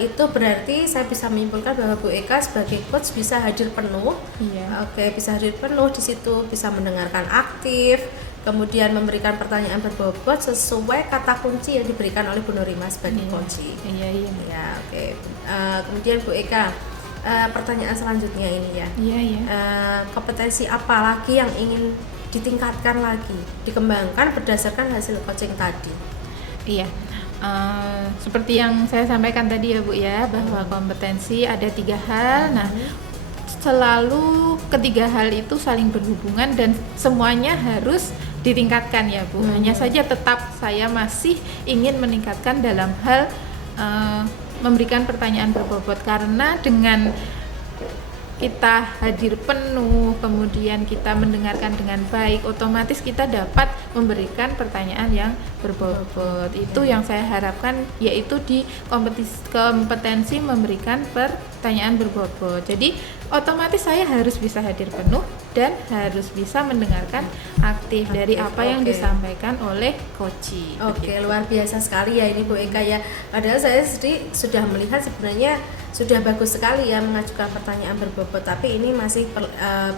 Itu berarti saya bisa menyimpulkan bahwa Bu Eka sebagai coach bisa hadir penuh. Bisa hadir penuh di situ, bisa mendengarkan aktif, kemudian memberikan pertanyaan berbobot sesuai kata kunci yang diberikan oleh Bu Nur Imah sebagai coach. Kemudian Bu Eka, pertanyaan selanjutnya ini ya. Kompetensi apa lagi yang ingin ditingkatkan lagi, dikembangkan berdasarkan hasil coaching tadi? Seperti yang saya sampaikan tadi ya Bu ya, bahwa kompetensi ada 3 hal. Nah, selalu ketiga hal itu saling berhubungan dan semuanya harus ditingkatkan ya Bu. Hanya saja tetap saya masih ingin meningkatkan dalam hal memberikan pertanyaan berbobot, karena dengan kita hadir penuh, kemudian kita mendengarkan dengan baik, otomatis kita dapat memberikan pertanyaan yang berbobot. Itu yang saya harapkan, yaitu di kompetensi memberikan pertanyaan berbobot. Jadi otomatis saya harus bisa hadir penuh dan harus bisa mendengarkan aktif dari apa yang disampaikan oleh coach. Luar biasa sekali ya ini Bu Eka ya. Padahal saya sendiri sudah melihat sebenarnya sudah bagus sekali ya mengajukan pertanyaan berbobot, tapi ini masih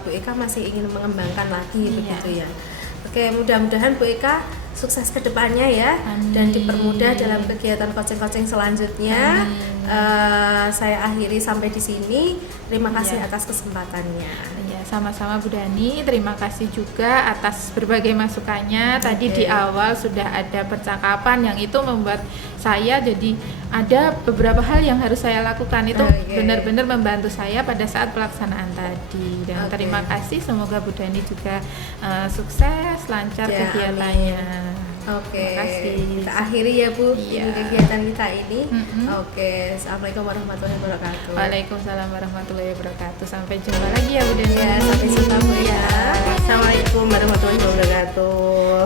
Bu Eka masih ingin mengembangkan lagi begitu ya. Mudah-mudahan Bu Eka sukses ke depannya ya. Dan dipermudah dalam kegiatan coaching-coaching selanjutnya. Saya akhiri sampai di sini. Terima kasih atas kesempatannya. Sama-sama Bu Dani, terima kasih juga atas berbagai masukannya. Tadi di awal sudah ada percakapan yang itu membuat saya jadi ada beberapa hal yang harus saya lakukan, itu benar-benar membantu saya pada saat pelaksanaan tadi. Dan terima kasih, semoga Bu Dani juga sukses, lancar kegiatannya. Terima kasih. Kita akhiri ya Bu kegiatan kita ini. Assalamualaikum warahmatullahi wabarakatuh. Waalaikumsalam warahmatullahi wabarakatuh. Sampai jumpa lagi ya Bu Dani. Sampai jumpa Bu ya. Assalamualaikum warahmatullahi wabarakatuh.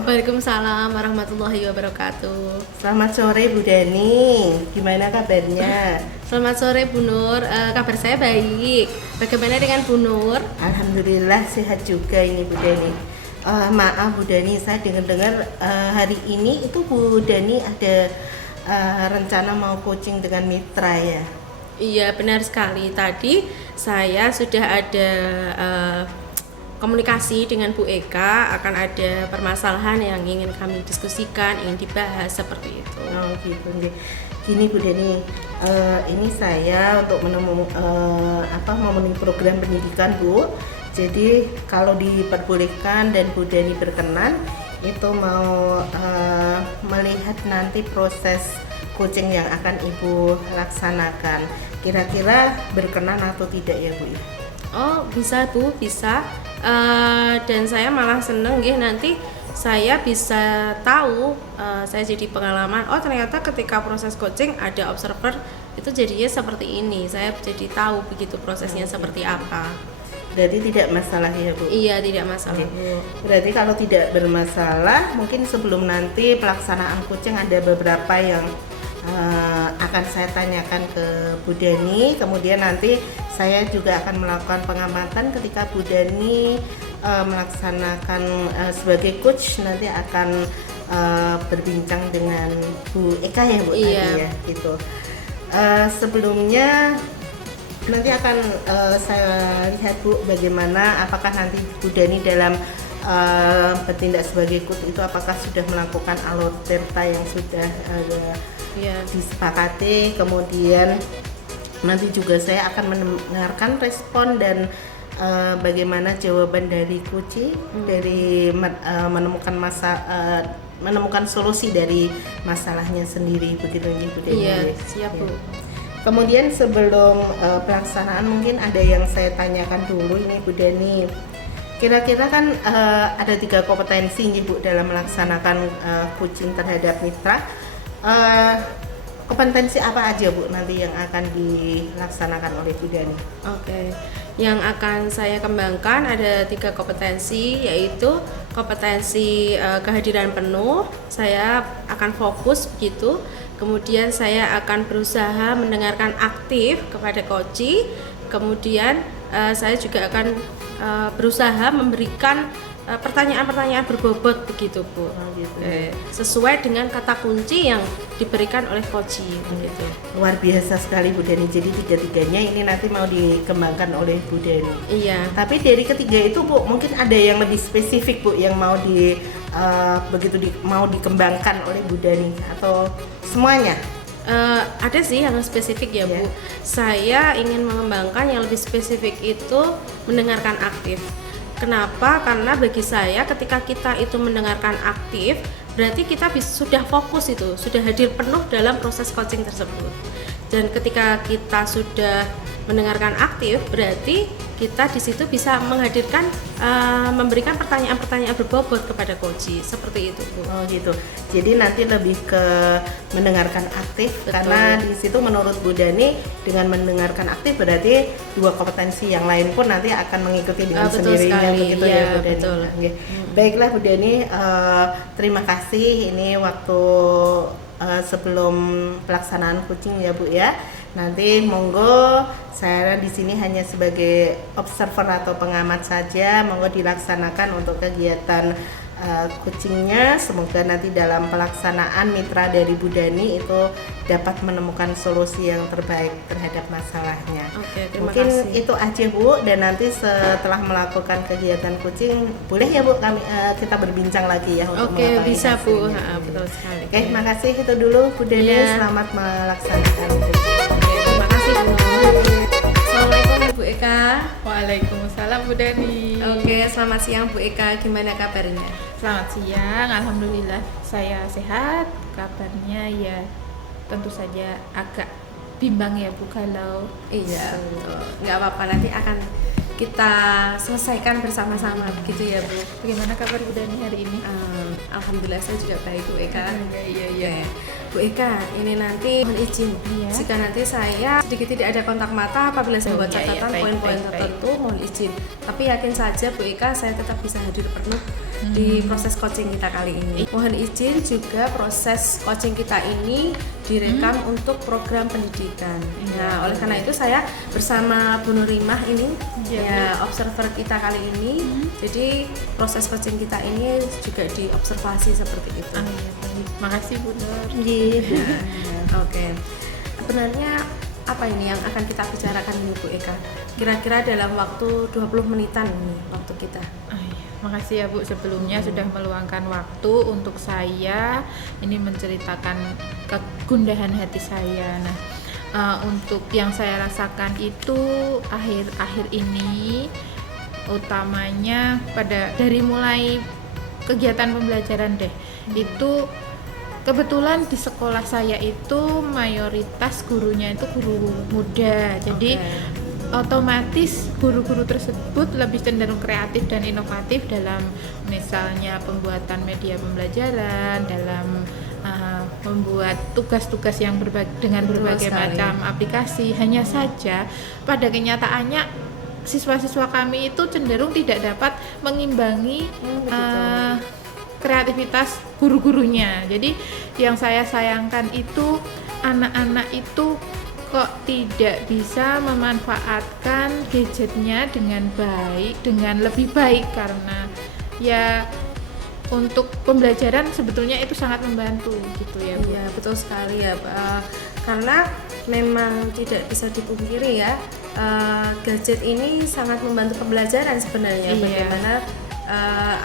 Waalaikumsalam warahmatullahi wabarakatuh. Selamat sore Bu Dani, gimana kabarnya? Selamat sore Bu Nur, kabar saya baik. Bagaimana dengan Bu Nur? Alhamdulillah sehat juga ini Bu Dani. Maaf Bu Dani, saya dengar hari ini itu Bu Dani ada rencana mau coaching dengan mitra ya? Iya benar sekali, tadi saya sudah ada komunikasi dengan Bu Eka, akan ada permasalahan yang ingin kami diskusikan, ingin dibahas seperti itu. Gitu. Gini Bu Dani, ini saya untuk memenuhi program pendidikan Bu. Jadi kalau diperbolehkan dan Bu Dani berkenan, itu mau melihat nanti proses coaching yang akan Ibu laksanakan. Kira-kira berkenan atau tidak ya Bu? Oh bisa Bu, bisa. Dan saya malah seneng nggih nanti saya bisa tahu, saya jadi pengalaman, oh ternyata ketika proses coaching ada observer itu jadinya seperti ini, saya jadi tahu begitu prosesnya seperti apa. Berarti tidak masalah ya Bu? Iya, tidak masalah Bu. Berarti kalau tidak bermasalah, mungkin sebelum nanti pelaksanaan coaching ada beberapa yang akan saya tanyakan ke Bu Dani. Kemudian nanti saya juga akan melakukan pengamatan ketika Bu Dani melaksanakan sebagai coach, nanti akan berbincang dengan Bu Eka ya Bu? Iya. Tadi ya, gitu. Sebelumnya nanti akan saya lihat Bu bagaimana, apakah nanti Bu Dani dalam bertindak sebagai coach itu apakah sudah melakukan aluterta yang sudah disepakati. Kemudian nanti juga saya akan mendengarkan respon dan bagaimana jawaban dari coach dari menemukan menemukan solusi dari masalahnya sendiri, begitu Bu Dani. Iya, siap Bu. Kemudian sebelum pelaksanaan mungkin ada yang saya tanyakan dulu ini Bu Dani. Kira-kira kan ada 3 kompetensi nih Bu dalam melaksanakan coaching terhadap mitra. Kompetensi apa aja Bu nanti yang akan dilaksanakan oleh Bu Dani? Oke. Yang akan saya kembangkan ada 3 kompetensi, yaitu kompetensi kehadiran penuh. Saya akan fokus begitu. Kemudian saya akan berusaha mendengarkan aktif kepada coach. Kemudian saya juga akan berusaha memberikan pertanyaan-pertanyaan berbobot begitu Bu. Sesuai dengan kata kunci yang diberikan oleh coach begitu. Luar biasa sekali Bu Dani. Jadi 3-tiganya ini nanti mau dikembangkan oleh Bu Dani. Iya. Tapi dari ketiga itu Bu, mungkin ada yang lebih spesifik Bu yang mau mau dikembangkan oleh Bu Dani atau semuanya? Ada sih yang spesifik ya Bu. Saya ingin mengembangkan yang lebih spesifik itu mendengarkan aktif. Kenapa? Karena bagi saya ketika kita itu mendengarkan aktif, berarti kita sudah fokus itu, sudah hadir penuh dalam proses coaching tersebut. Dan ketika kita sudah mendengarkan aktif, berarti kita di situ bisa menghadirkan, memberikan pertanyaan-pertanyaan berbobot kepada coach, seperti itu Bu. Oh gitu. Jadi nanti lebih ke mendengarkan aktif. Betul. Karena di situ menurut Bu Dani dengan mendengarkan aktif berarti 2 kompetensi yang lain pun nanti akan mengikuti dengan Betul sendirinya sekali. begitu Ya, ya Bu Dani. betul. Oke. Baiklah Bu Dani, terima kasih ini waktu sebelum pelaksanaan coaching ya Bu ya. Nanti monggo saya di sini hanya sebagai observer atau pengamat saja, monggo dilaksanakan untuk kegiatan coachingnya. Semoga nanti dalam pelaksanaan mitra dari Bu Dani itu dapat menemukan solusi yang terbaik terhadap masalahnya. Oke, terima Mungkin kasih. itu aja Bu, dan nanti setelah melakukan kegiatan coaching boleh ya Bu kita berbincang lagi ya untuk Oke, mengetahui bisa Bu. hasilnya. Betul sekali. Oke, makasih itu dulu Bu Dani. Iya. Selamat melaksanakan coaching. Oke, terima kasih Bu. Assalamualaikum Bu Eka. Waalaikumsalam Bu Dani. Oke, selamat siang Bu Eka. Gimana kabarnya? Selamat siang, alhamdulillah saya sehat. Kabarnya ya tentu saja agak bimbang ya Bu kalau Iya, betul. Nggak apa-apa, nanti akan kita selesaikan bersama-sama begitu ya Bu. bagaimana kabar Bu Dani hari ini? Alhamdulillah saya juga baik Bu Eka. Iya. Bu Eka, ini nanti mohon izin Iya. jika nanti saya sedikit tidak ada kontak mata apabila saya buat Iya, catatan baik, poin-poin baik, tertentu, mohon izin. Tapi yakin saja Bu Eka, saya tetap bisa hadir penuh di proses coaching kita kali ini. Mohon izin juga proses coaching kita ini direkam untuk program pendidikan. Nah, oleh karena itu saya bersama Bu Nurimah ini ya observer kita kali ini. Jadi proses coaching kita ini juga diobservasi seperti itu. Ah, iya, baik. Makasih Bu Nur. Oke. Sebenarnya apa ini yang akan kita bicarakan ini Bu Eka? Kira-kira dalam waktu 20 menitan ini waktu kita. Ah, iya. Makasih ya Bu sebelumnya sudah meluangkan waktu untuk saya ini menceritakan kegundahan hati saya. Nah, untuk yang saya rasakan itu akhir-akhir ini utamanya dari mulai kegiatan pembelajaran deh. Itu kebetulan di sekolah saya itu mayoritas gurunya itu guru muda. Jadi otomatis guru-guru tersebut lebih cenderung kreatif dan inovatif dalam misalnya pembuatan media pembelajaran, dalam membuat tugas-tugas yang dengan berbagai macam aplikasi. Hanya saja pada kenyataannya siswa-siswa kami itu cenderung tidak dapat mengimbangi kreativitas guru-gurunya. Jadi yang saya sayangkan itu anak-anak itu kok tidak bisa memanfaatkan gadgetnya dengan baik, dengan lebih baik, karena ya untuk pembelajaran sebetulnya itu sangat membantu gitu ya Bu. Iya betul sekali ya, karena memang tidak bisa dipungkiri ya, gadget ini sangat membantu pembelajaran sebenarnya. Bagaimana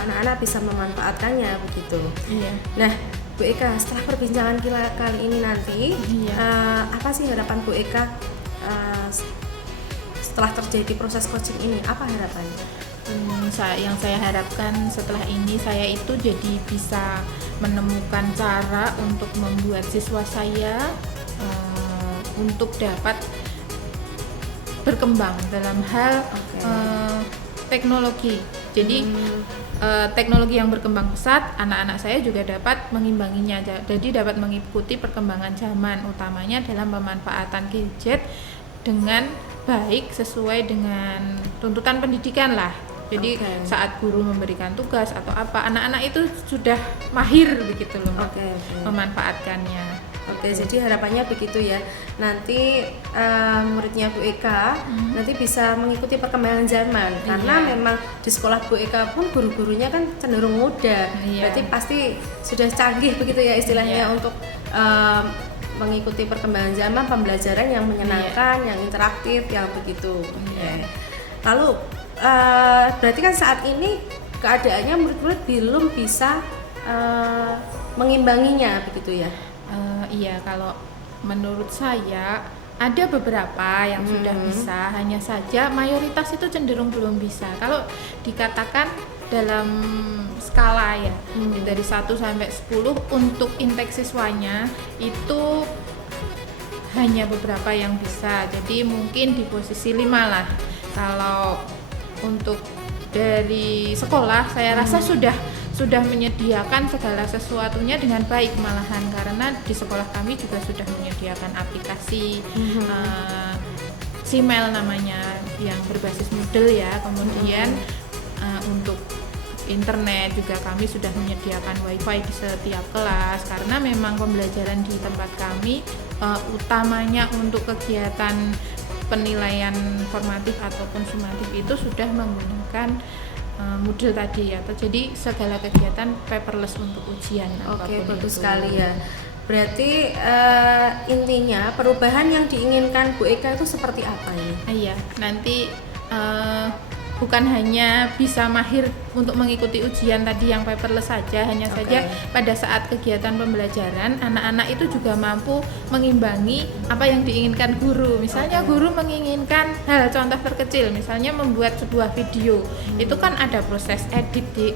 anak-anak bisa memanfaatkannya begitu. Iya. Nah Bu Eka, setelah perbincangan kita kali ini nanti, apa sih harapan Bu Eka setelah terjadi proses coaching ini? Apa harapannya? Yang saya harapkan setelah ini, saya itu jadi bisa menemukan cara untuk membuat siswa saya untuk dapat berkembang dalam hal teknologi. Jadi teknologi yang berkembang pesat, anak-anak saya juga dapat mengimbanginya, jadi dapat mengikuti perkembangan zaman, utamanya dalam pemanfaatan gadget dengan baik sesuai dengan tuntutan pendidikan lah. Jadi saat guru memberikan tugas atau apa, anak-anak itu sudah mahir begitu loh memanfaatkannya. Jadi harapannya begitu ya. Nanti muridnya Bu Eka nanti bisa mengikuti perkembangan zaman, karena memang di sekolah Bu Eka pun guru-gurunya kan cenderung muda. Berarti pasti sudah canggih begitu ya istilahnya untuk mengikuti perkembangan zaman, pembelajaran yang menyenangkan, yang interaktif, yang begitu. Lalu berarti kan saat ini keadaannya murid-murid belum bisa mengimbanginya begitu ya? Iya, kalau menurut saya ada beberapa yang sudah bisa, hanya saja mayoritas itu cenderung belum bisa. Kalau dikatakan dalam skala ya, dari 1 sampai 10 untuk intake siswanya itu hanya beberapa yang bisa. Jadi mungkin di posisi 5 lah. Kalau untuk dari sekolah saya rasa sudah menyediakan segala sesuatunya dengan baik malahan, karena di sekolah kami juga sudah menyediakan aplikasi Simel namanya yang berbasis Moodle ya. Kemudian untuk internet juga kami sudah menyediakan wifi di setiap kelas, karena memang pembelajaran di tempat kami utamanya untuk kegiatan penilaian formatif ataupun sumatif itu sudah menggunakan Moodle tadi ya. Jadi segala kegiatan paperless untuk ujian. Bagus sekali ya. Berarti intinya perubahan yang diinginkan Bu Eka itu seperti apa ini? Iya, nanti bukan hanya bisa mahir untuk mengikuti ujian tadi yang paperless saja, hanya saja pada saat kegiatan pembelajaran anak-anak itu juga mampu mengimbangi apa yang diinginkan guru. Misalnya guru menginginkan contoh terkecil, misalnya membuat sebuah video, itu kan ada proses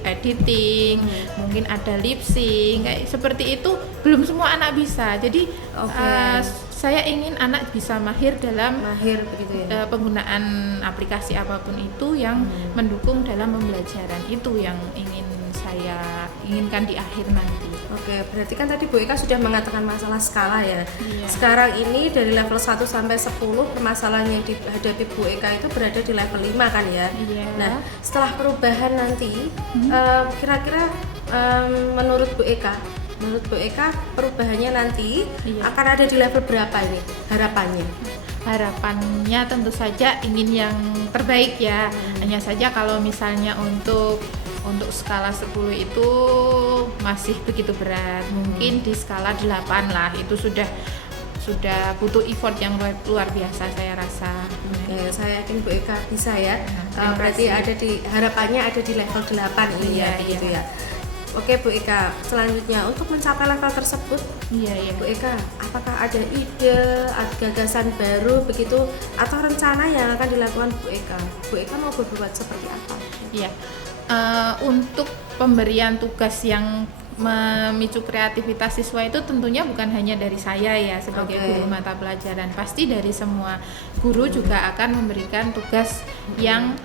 editing, mungkin ada lip sync, kayak seperti itu belum semua anak bisa. Jadi saya ingin anak bisa mahir dalam begitu ya? Penggunaan aplikasi apapun itu yang mendukung dalam pembelajaran, itu yang ingin saya inginkan di akhir nanti. Berarti kan tadi Bu Eka sudah mengatakan masalah skala ya. Sekarang ini dari level 1 sampai 10 permasalahan yang dihadapi Bu Eka itu berada di level 5 kan ya? Nah, setelah perubahan nanti kira-kira menurut Bu Eka perubahannya nanti akan ada di level berapa ini harapannya? Harapannya tentu saja ingin yang terbaik ya. Hanya saja kalau misalnya untuk skala 10 itu masih begitu berat. Mungkin di skala 8 lah, itu sudah butuh effort yang luar biasa saya rasa. Saya yakin Bu Eka bisa ya. Berarti harapannya ada di level 8 ini ya, gitu ya. Bu Eka, selanjutnya untuk mencapai level tersebut, Bu Eka, apakah ada ide, gagasan baru begitu, atau rencana yang akan dilakukan Bu Eka? Bu Eka mau berbuat seperti apa? Untuk pemberian tugas yang memicu kreativitas siswa itu tentunya bukan hanya dari saya ya sebagai guru mata pelajaran, pasti dari semua guru juga akan memberikan tugas yang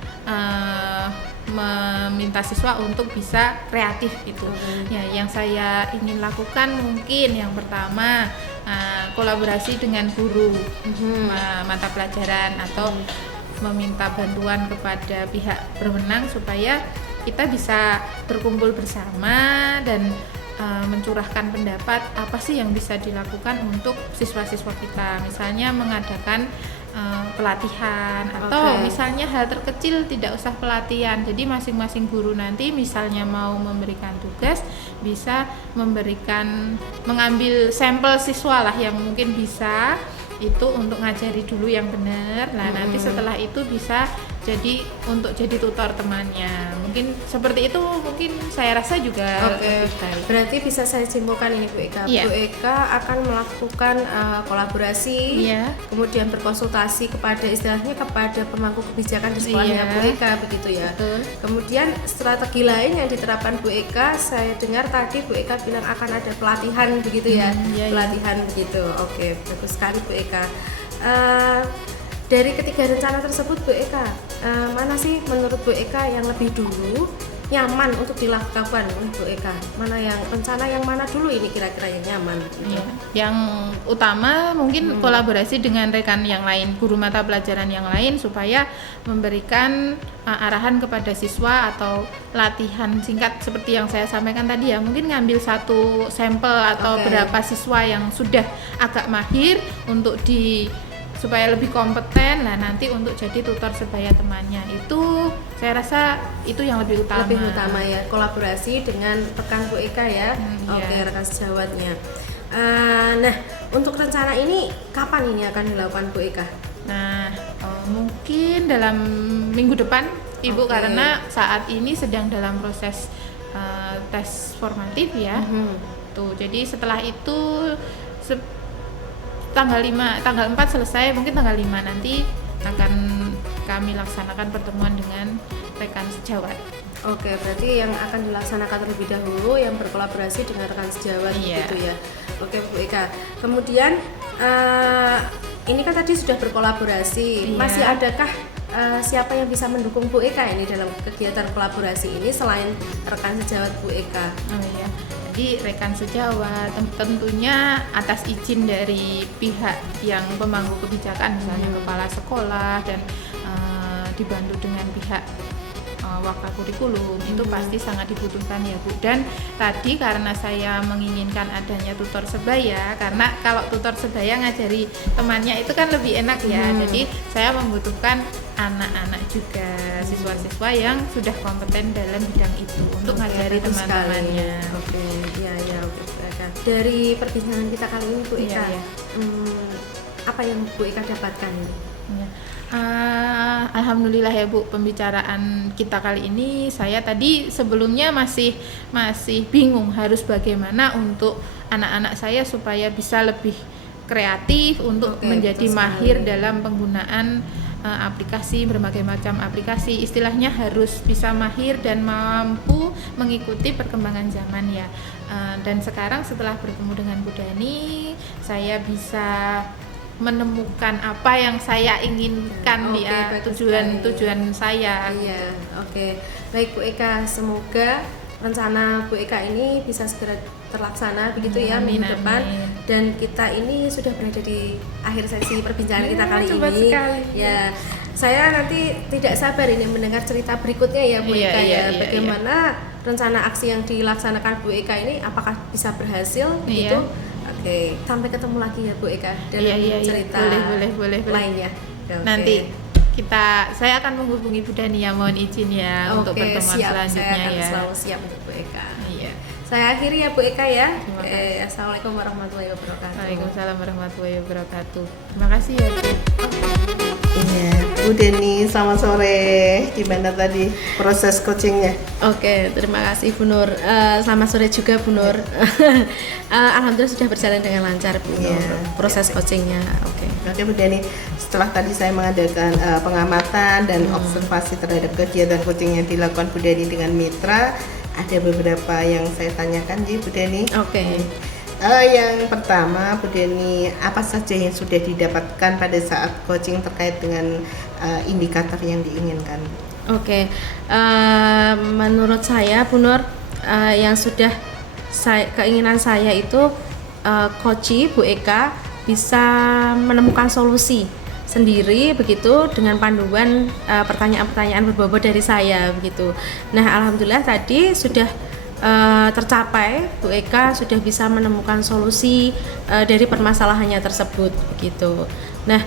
meminta siswa untuk bisa kreatif itu. Ya, yang saya ingin lakukan mungkin yang pertama kolaborasi dengan guru mata pelajaran atau meminta bantuan kepada pihak berwenang supaya kita bisa berkumpul bersama dan mencurahkan pendapat apa sih yang bisa dilakukan untuk siswa-siswa kita, misalnya mengadakan pelatihan atau misalnya hal terkecil tidak usah pelatihan, jadi masing-masing guru nanti misalnya mau memberikan tugas bisa mengambil sampel siswa lah yang mungkin bisa itu untuk ngajari dulu yang benar. Nah, nanti setelah itu bisa jadi tutor temannya. Mungkin seperti itu, mungkin saya rasa juga lebih baik. Berarti bisa saya simpulkan ini Bu Eka. Bu Eka akan melakukan kolaborasi, kemudian berkonsultasi kepada pemangku kebijakan di sekolahnya Bu Eka, begitu ya. Betul. Kemudian strategi lain yang diterapkan Bu Eka, saya dengar tadi Bu Eka bilang akan ada pelatihan begitu ya. Pelatihan begitu. Oke, bagus sekali Bu Eka. Dari ketiga rencana tersebut Bu Eka, mana sih menurut Bu Eka yang lebih dulu nyaman untuk dilakukan oleh Bu Eka? Rencana yang mana dulu ini kira-kira yang nyaman? Yang utama mungkin kolaborasi dengan rekan yang lain, guru mata pelajaran yang lain, supaya memberikan arahan kepada siswa atau latihan singkat seperti yang saya sampaikan tadi ya, mungkin ngambil satu sampel atau berapa siswa yang sudah agak mahir untuk supaya lebih kompeten lah nanti untuk jadi tutor sebaya temannya. Itu saya rasa itu yang lebih utama. Lebih utama ya, kolaborasi dengan rekan Bu Eka ya. Rekan sejawatnya. Nah, untuk rencana ini kapan ini akan dilakukan Bu Eka? Nah, mungkin dalam minggu depan Ibu, karena saat ini sedang dalam proses tes formatif ya. Tuh, jadi setelah itu tanggal 4 selesai, mungkin tanggal 5 nanti akan kami laksanakan pertemuan dengan rekan sejawat. Oke, berarti yang akan dilaksanakan terlebih dahulu yang berkolaborasi dengan rekan sejawat gitu ya. Oke Bu Eka. Kemudian ini kan tadi sudah berkolaborasi, masih adakah siapa yang bisa mendukung Bu Eka ini dalam kegiatan kolaborasi ini selain rekan sejawat Bu Eka? Jadi rekan sejawat tentunya atas izin dari pihak yang pemangku kebijakan, misalnya kepala sekolah dan dibantu dengan pihak wakakurikulum, itu pasti sangat dibutuhkan ya Bu. Dan tadi karena saya menginginkan adanya tutor sebaya, karena kalau tutor sebaya ngajari temannya itu kan lebih enak ya, jadi saya membutuhkan anak-anak juga, siswa-siswa yang sudah kompeten dalam bidang itu untuk ngajari teman-temannya. Dari perbincangan kita kali ini Bu Eka, apa yang Bu Eka dapatkan ini? Alhamdulillah ya Bu, pembicaraan kita kali ini saya tadi sebelumnya masih bingung harus bagaimana untuk anak-anak saya supaya bisa lebih kreatif untuk menjadi mahir dalam penggunaan aplikasi, berbagai macam aplikasi, istilahnya harus bisa mahir dan mampu mengikuti perkembangan zaman ya. Dan sekarang setelah bertemu dengan Bu Dani, saya bisa menemukan apa yang saya inginkan tujuan saya. Baik Bu Eka, semoga rencana Bu Eka ini bisa segera terlaksana begitu ya minggu depan. Dan kita ini sudah berada di akhir sesi perbincangan kita kali ini. Ya, saya nanti tidak sabar ini mendengar cerita berikutnya ya Bu Eka bagaimana rencana aksi yang dilaksanakan Bu Eka ini, apakah bisa berhasil gitu. Sampai ketemu lagi ya Bu Eka dalam cerita boleh. lainnya. Nanti saya akan menghubungi Bu Dani ya, mohon izin ya untuk pertemuan selanjutnya. Saya akan selalu siap untuk Bu Eka. Saya akhiri ya Bu Eka ya. Assalamualaikum warahmatullahi wabarakatuh. Waalaikumsalam warahmatullahi wabarakatuh. Terima kasih ya Bu. Bu Deni, selamat sore. Gimana tadi proses coachingnya? Terima kasih Bu Nur. Selamat sore juga Bu Nur. Alhamdulillah sudah berjalan dengan lancar Bu Nur. Proses coachingnya. Oke Bu Deni, setelah tadi saya mengadakan pengamatan dan observasi terhadap kegiatan coaching yang dilakukan Bu Deni dengan mitra, ada beberapa yang saya tanyakan Bu Deni. Oke. Yang pertama Bu Deni, apa saja yang sudah didapatkan pada saat coaching terkait dengan indikator yang diinginkan? Oke. Menurut saya Bu Nur, yang sudah keinginan saya itu coach Bu Eka bisa menemukan solusi sendiri begitu dengan panduan pertanyaan-pertanyaan berbobot dari saya begitu. Nah, alhamdulillah tadi sudah tercapai. Bu Eka sudah bisa menemukan solusi dari permasalahannya tersebut begitu. Nah,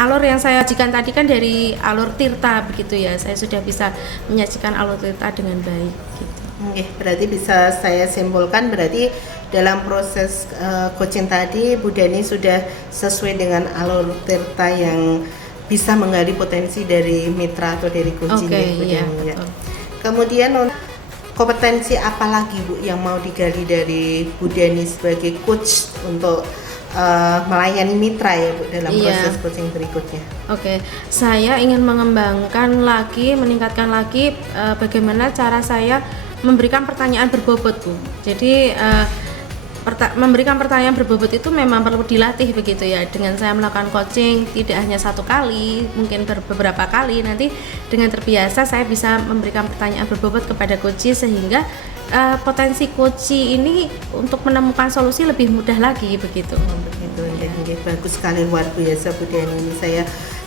alur yang saya sajikan tadi kan dari alur Tirta begitu ya. Saya sudah bisa menyajikan alur Tirta dengan baik gitu. Oke, berarti bisa saya simpulkan berarti dalam proses coaching tadi Bu Deni sudah sesuai dengan alur Tirta yang bisa menggali potensi dari mitra atau dari coaching Bu Deni ya. Kemudian kompetensi apa lagi Bu yang mau digali dari Bu Deni sebagai coach untuk melayani mitra ya Bu dalam proses coaching berikutnya? Oke, saya ingin mengembangkan lagi, meningkatkan lagi bagaimana cara saya memberikan pertanyaan berbobot Bu. Jadi memberikan pertanyaan berbobot itu memang perlu dilatih begitu ya. Dengan saya melakukan coaching tidak hanya satu kali, mungkin beberapa kali, nanti dengan terbiasa saya bisa memberikan pertanyaan berbobot kepada coach sehingga potensi coach ini untuk menemukan solusi lebih mudah lagi begitu. Begitu ya. Bagus sekali, luar biasa Bu Deni. Ini saya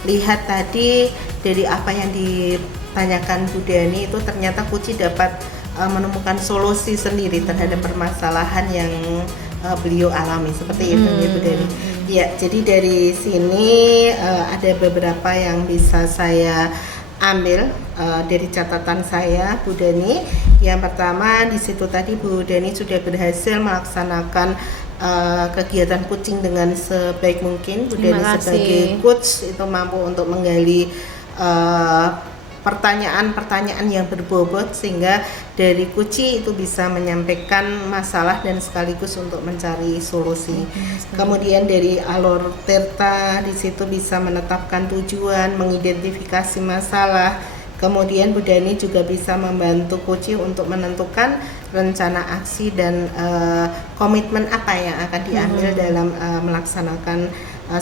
lihat tadi dari apa yang ditanyakan Bu Deni itu ternyata coach dapat menemukan solusi sendiri terhadap permasalahan yang beliau alami seperti itu ya Bu Deni. Ya, jadi dari sini ada beberapa yang bisa saya ambil dari catatan saya Bu Deni. Yang pertama di situ tadi Bu Deni sudah berhasil melaksanakan kegiatan coaching dengan sebaik mungkin. Bu Deni sebagai coach itu mampu untuk menggali pertanyaan-pertanyaan yang berbobot sehingga dari kunci itu bisa menyampaikan masalah dan sekaligus untuk mencari solusi. Kemudian dari alur Tirta di situ bisa menetapkan tujuan, mengidentifikasi masalah. Kemudian Bu Deni juga bisa membantu kunci untuk menentukan rencana aksi dan komitmen apa yang akan diambil dalam melaksanakan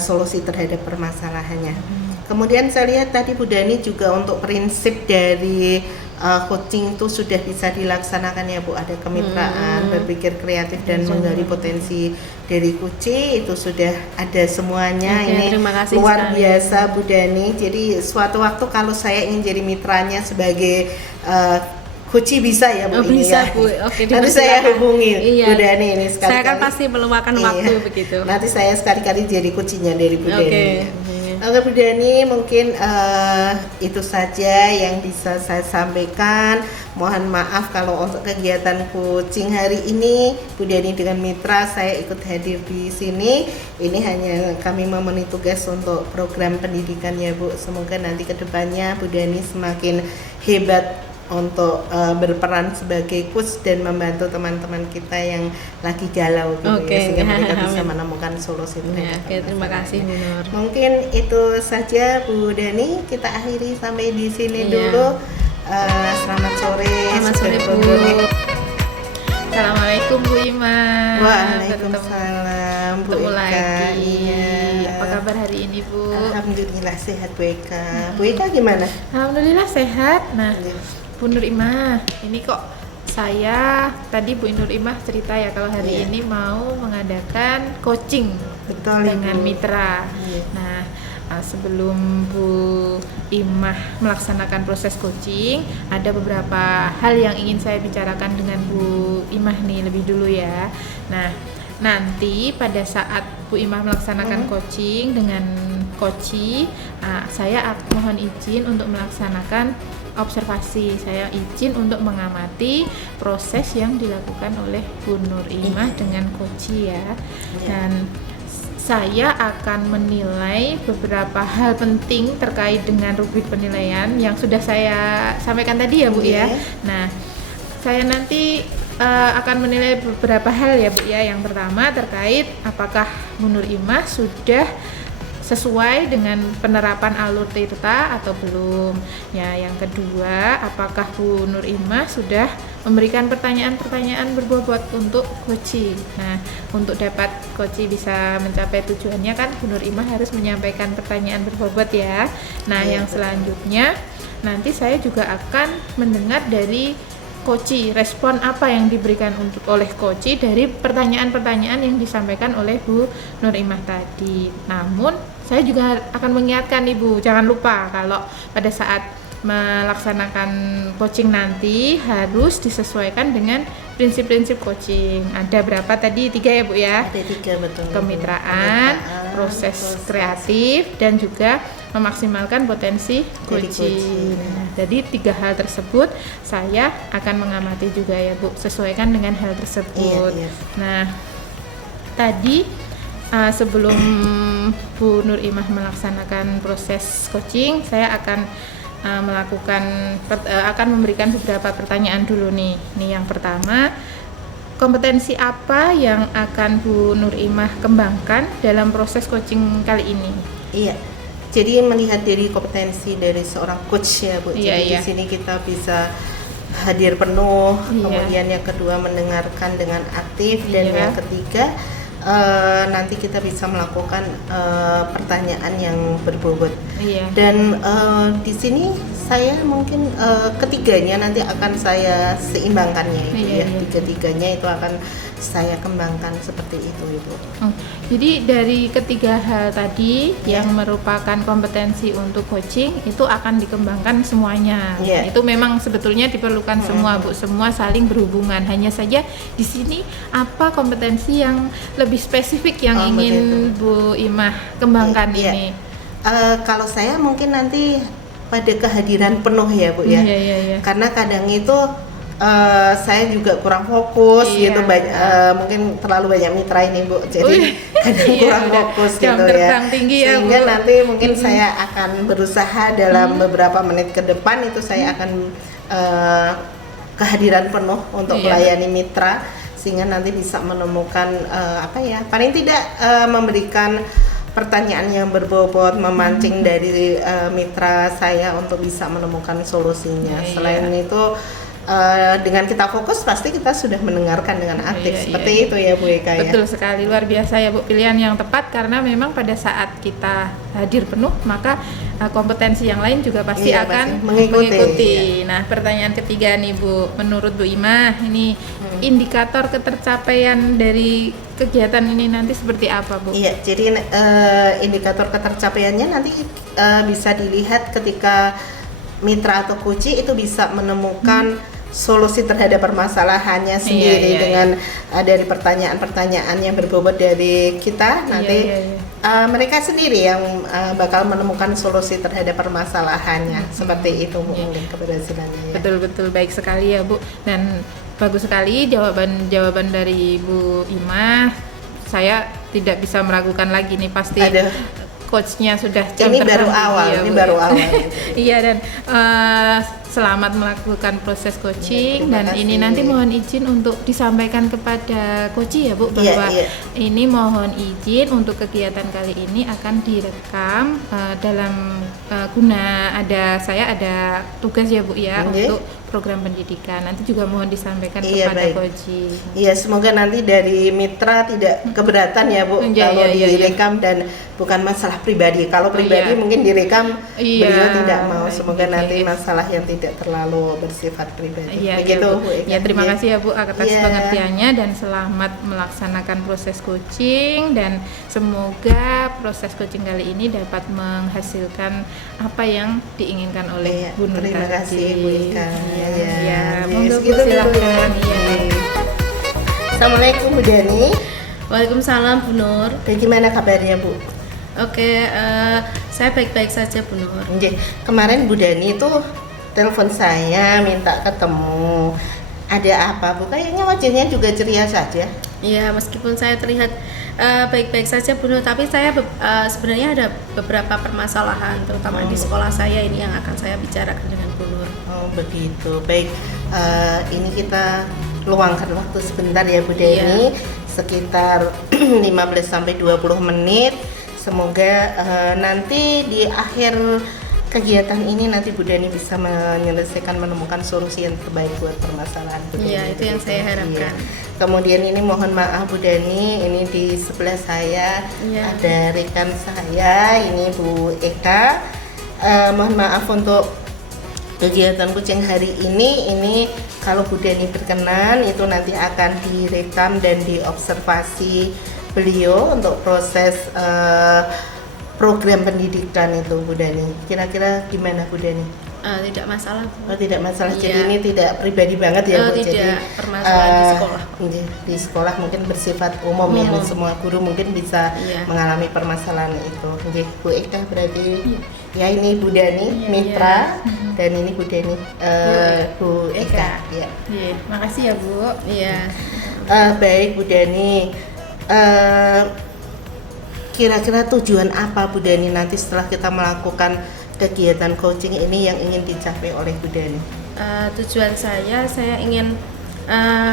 solusi terhadap permasalahannya. Kemudian saya lihat tadi Bu Deni juga untuk prinsip dari coaching itu sudah bisa dilaksanakan ya Bu, ada kemitraan, berpikir kreatif dan menggali potensi dari kunci itu sudah ada semuanya. Ini luar biasa Bu Deni. Jadi suatu waktu kalau saya ingin jadi mitranya sebagai Kuci bisa ya Bu? Bisa ya. Bu, oke. Nanti saya hubungi Bu Deni ini sekali-kali. Saya kan pasti meluangkan waktu begitu. Nanti saya sekali-kali jadi kucinya dari Bu Deni. Oke Bu Deni, mungkin itu saja yang bisa saya sampaikan. Mohon maaf kalau untuk kegiatan coaching hari ini Bu Deni dengan mitra saya ikut hadir di sini. Ini hanya kami memenuhi tugas untuk program pendidikan ya Bu. Semoga nanti kedepannya Bu Deni semakin hebat untuk berperan sebagai coach dan membantu teman-teman kita yang lagi galau gitu ya, sehingga mereka bisa menemukan solusi. Terima kasih Bu Nur. Mungkin itu saja Bu Deni, kita akhiri sampai di sini dulu. Selamat sore. Selamat sore Bu. Assalamualaikum Bu Ima. Waalaikumsalam Bu Eka. Lagi. Apa kabar hari ini Bu? Alhamdulillah sehat Bu Eka. Bu Eka gimana? Alhamdulillah sehat. Nah, Bu Nur Imah, ini kok saya tadi Bu Nur Imah cerita ya kalau hari ini mau mengadakan coaching dengan mitra. Nah, sebelum Bu Imah melaksanakan proses coaching, ada beberapa hal yang ingin saya bicarakan dengan Bu Imah nih lebih dulu ya. Nah, nanti pada saat Bu Imah melaksanakan coaching dengan coach, saya mohon izin untuk melaksanakan observasi. Saya izin untuk mengamati proses yang dilakukan oleh Bu Nur Imah dengan coach ya. Dan saya akan menilai beberapa hal penting terkait dengan rubrik penilaian yang sudah saya sampaikan tadi ya Bu ya. Nah, saya nanti akan menilai beberapa hal ya Bu ya. Yang pertama terkait apakah Bu Nur Imah sudah sesuai dengan penerapan alur Tirta atau belum. Ya, yang kedua, apakah Bu Nur Imah sudah memberikan pertanyaan-pertanyaan berbobot untuk coaching. Nah, untuk dapat coaching bisa mencapai tujuannya kan Bu Nur Imah harus menyampaikan pertanyaan berbobot ya. Nah, yang selanjutnya nanti saya juga akan mendengar dari coach, respon apa yang diberikan oleh coach dari pertanyaan-pertanyaan yang disampaikan oleh Bu Nur Imah tadi. Namun saya juga akan mengingatkan Ibu, jangan lupa kalau pada saat melaksanakan coaching nanti harus disesuaikan dengan prinsip-prinsip coaching. Ada berapa tadi? 3 ya Bu ya? Ada 3 betul. Kemitraan, proses kreatif, dan juga memaksimalkan potensi coaching. Nah, jadi 3 hal tersebut saya akan mengamati juga ya Bu, sesuaikan dengan hal tersebut. Iya. Nah, tadi sebelum Bu Nur Imah melaksanakan proses coaching, saya akan akan memberikan beberapa pertanyaan dulu nih. Nih yang pertama, kompetensi apa yang akan Bu Nur Imah kembangkan dalam proses coaching kali ini? Iya. Jadi melihat dari kompetensi dari seorang coach ya Bu. Iya, Jadi iya. di sini kita bisa hadir penuh, Iya. kemudian yang kedua mendengarkan dengan aktif, dan Iya. yang ketiga nanti kita bisa melakukan pertanyaan yang berbobot. Iya. Dan di sini saya mungkin ketiganya nanti akan saya seimbangkannya itu Iya, ya. iya. Tiga-tiganya itu akan saya kembangkan seperti itu Ibu. Jadi dari ketiga hal tadi Iya. yang merupakan kompetensi untuk coaching itu akan dikembangkan semuanya. Iya. Itu memang sebetulnya diperlukan semua Bu, semua saling berhubungan. Hanya saja di sini apa kompetensi yang lebih spesifik yang ingin Bu Imah kembangkan Iya. ini? Kalau saya mungkin nanti pada kehadiran penuh ya Bu ya. Iya. Karena kadang itu saya juga kurang fokus Iya. gitu, mungkin terlalu banyak mitra ini Bu, jadi kadang Iya, kurang udah fokus jam gitu ya. terbang tinggi ya, Sehingga Bu. nanti mungkin saya akan berusaha dalam beberapa menit ke depan itu saya akan kehadiran penuh untuk Iya. melayani mitra, sehingga nanti bisa menemukan paling tidak memberikan pertanyaan yang berbobot, memancing dari mitra saya untuk bisa menemukan solusinya. Iya. Selain itu dengan kita fokus pasti kita sudah mendengarkan dengan aktif, Iya, seperti iya. itu ya Bu Eka ya. Betul sekali, luar biasa ya Bu, pilihan yang tepat karena memang pada saat kita hadir penuh maka kompetensi yang lain juga pasti Iya, akan pasti mengikuti, Nah, pertanyaan ketiga nih Bu, menurut Bu Imah ini indikator ketercapaian dari kegiatan ini nanti seperti apa Bu? Iya, jadi indikator ketercapaiannya nanti bisa dilihat ketika mitra atau kunci itu bisa menemukan solusi terhadap permasalahannya sendiri iya, dengan dari pertanyaan-pertanyaan yang berbobot dari kita. Nanti mereka sendiri yang bakal menemukan solusi terhadap permasalahannya. Seperti itu Bu, mungkin keberhasilannya ya. Betul baik sekali ya Bu, dan bagus sekali jawaban dari Bu Imah. Saya tidak bisa meragukan lagi nih, pasti coachnya sudah jam ini terbang baru tinggi awal, ya, ini Bu. baru awal. Iya, dan selamat melakukan proses coaching, Terima dan kasih. ini nanti mohon izin untuk disampaikan kepada coach ya Bu, Iya, bahwa iya. ini mohon izin untuk kegiatan kali ini akan direkam dalam guna saya ada tugas ya Bu ya, Oke. untuk program pendidikan. Nanti juga mohon disampaikan Iya, kepada baik. coach. Iya, semoga nanti dari mitra tidak keberatan ya Bu, Iya, kalau iya, iya. direkam dan bukan masalah pribadi. Kalau pribadi Iya. mungkin direkam, Iya, beliau tidak mau. baik, Semoga nanti baik. masalah yang tidak terlalu bersifat pribadi. Iya, Begitu iya, Bu. Bu Eka. Ya, terima Iya. kasih ya Bu atas Iya. pengertiannya, dan selamat melaksanakan proses coaching, dan semoga proses coaching kali ini dapat menghasilkan apa yang diinginkan oleh Iya, Bu Nur terima tadi. kasih Bu Eka. Iya, Ya, ya, yes, monggo Bu, gitu dulu ya. silakan. Iya. Assalamualaikum Bu Dani. Waalaikumsalam Bu Nur. Bagaimana kabarnya Bu? Oke, saya baik-baik saja Bu Nur. Oke, kemarin Bu Dani itu telepon saya minta ketemu. Ada apa Bu? Kayaknya wajahnya juga ceria saja. Iya, meskipun saya terlihat baik-baik saja Bu Nur, tapi saya sebenarnya ada beberapa permasalahan, terutama di sekolah saya ini yang akan saya bicarakan dengan Bu Nur. Oh begitu, baik. Ini kita luangkan waktu sebentar ya Bu Deni, sekitar 15 sampai 20 menit. Semoga nanti di akhir kegiatan ini nanti Bu Dani bisa menyelesaikan, menemukan solusi yang terbaik buat permasalahan Bu Dani. Iya, itu yang saya harapkan. Iya. Kemudian ini mohon maaf Bu Dani, ini di sebelah saya ada rekan saya, ini Bu Eka. Mohon maaf untuk kegiatan kucing hari ini kalau Bu Dani berkenan itu nanti akan direkam dan diobservasi beliau untuk proses program pendidikan itu Bu Dani. Kira-kira gimana Bu Dani? Tidak masalah Bu. Oh, tidak masalah. Iya. Jadi ini tidak pribadi banget ya Bu. Tidak, Jadi permasalahan di sekolah. Di sekolah mungkin bersifat umum ya. Semua guru mungkin bisa mengalami permasalahan itu. Oke, Bu Eka berarti ya ini Bu Dani mitra dan ini Bu Dani Bu Eka. Ya. Iya, makasih ya Bu. Iya. Baik Bu Dani. Kira-kira tujuan apa Bu Dani nanti setelah kita melakukan kegiatan coaching ini yang ingin dicapai oleh Bu Dani? Tujuan saya ingin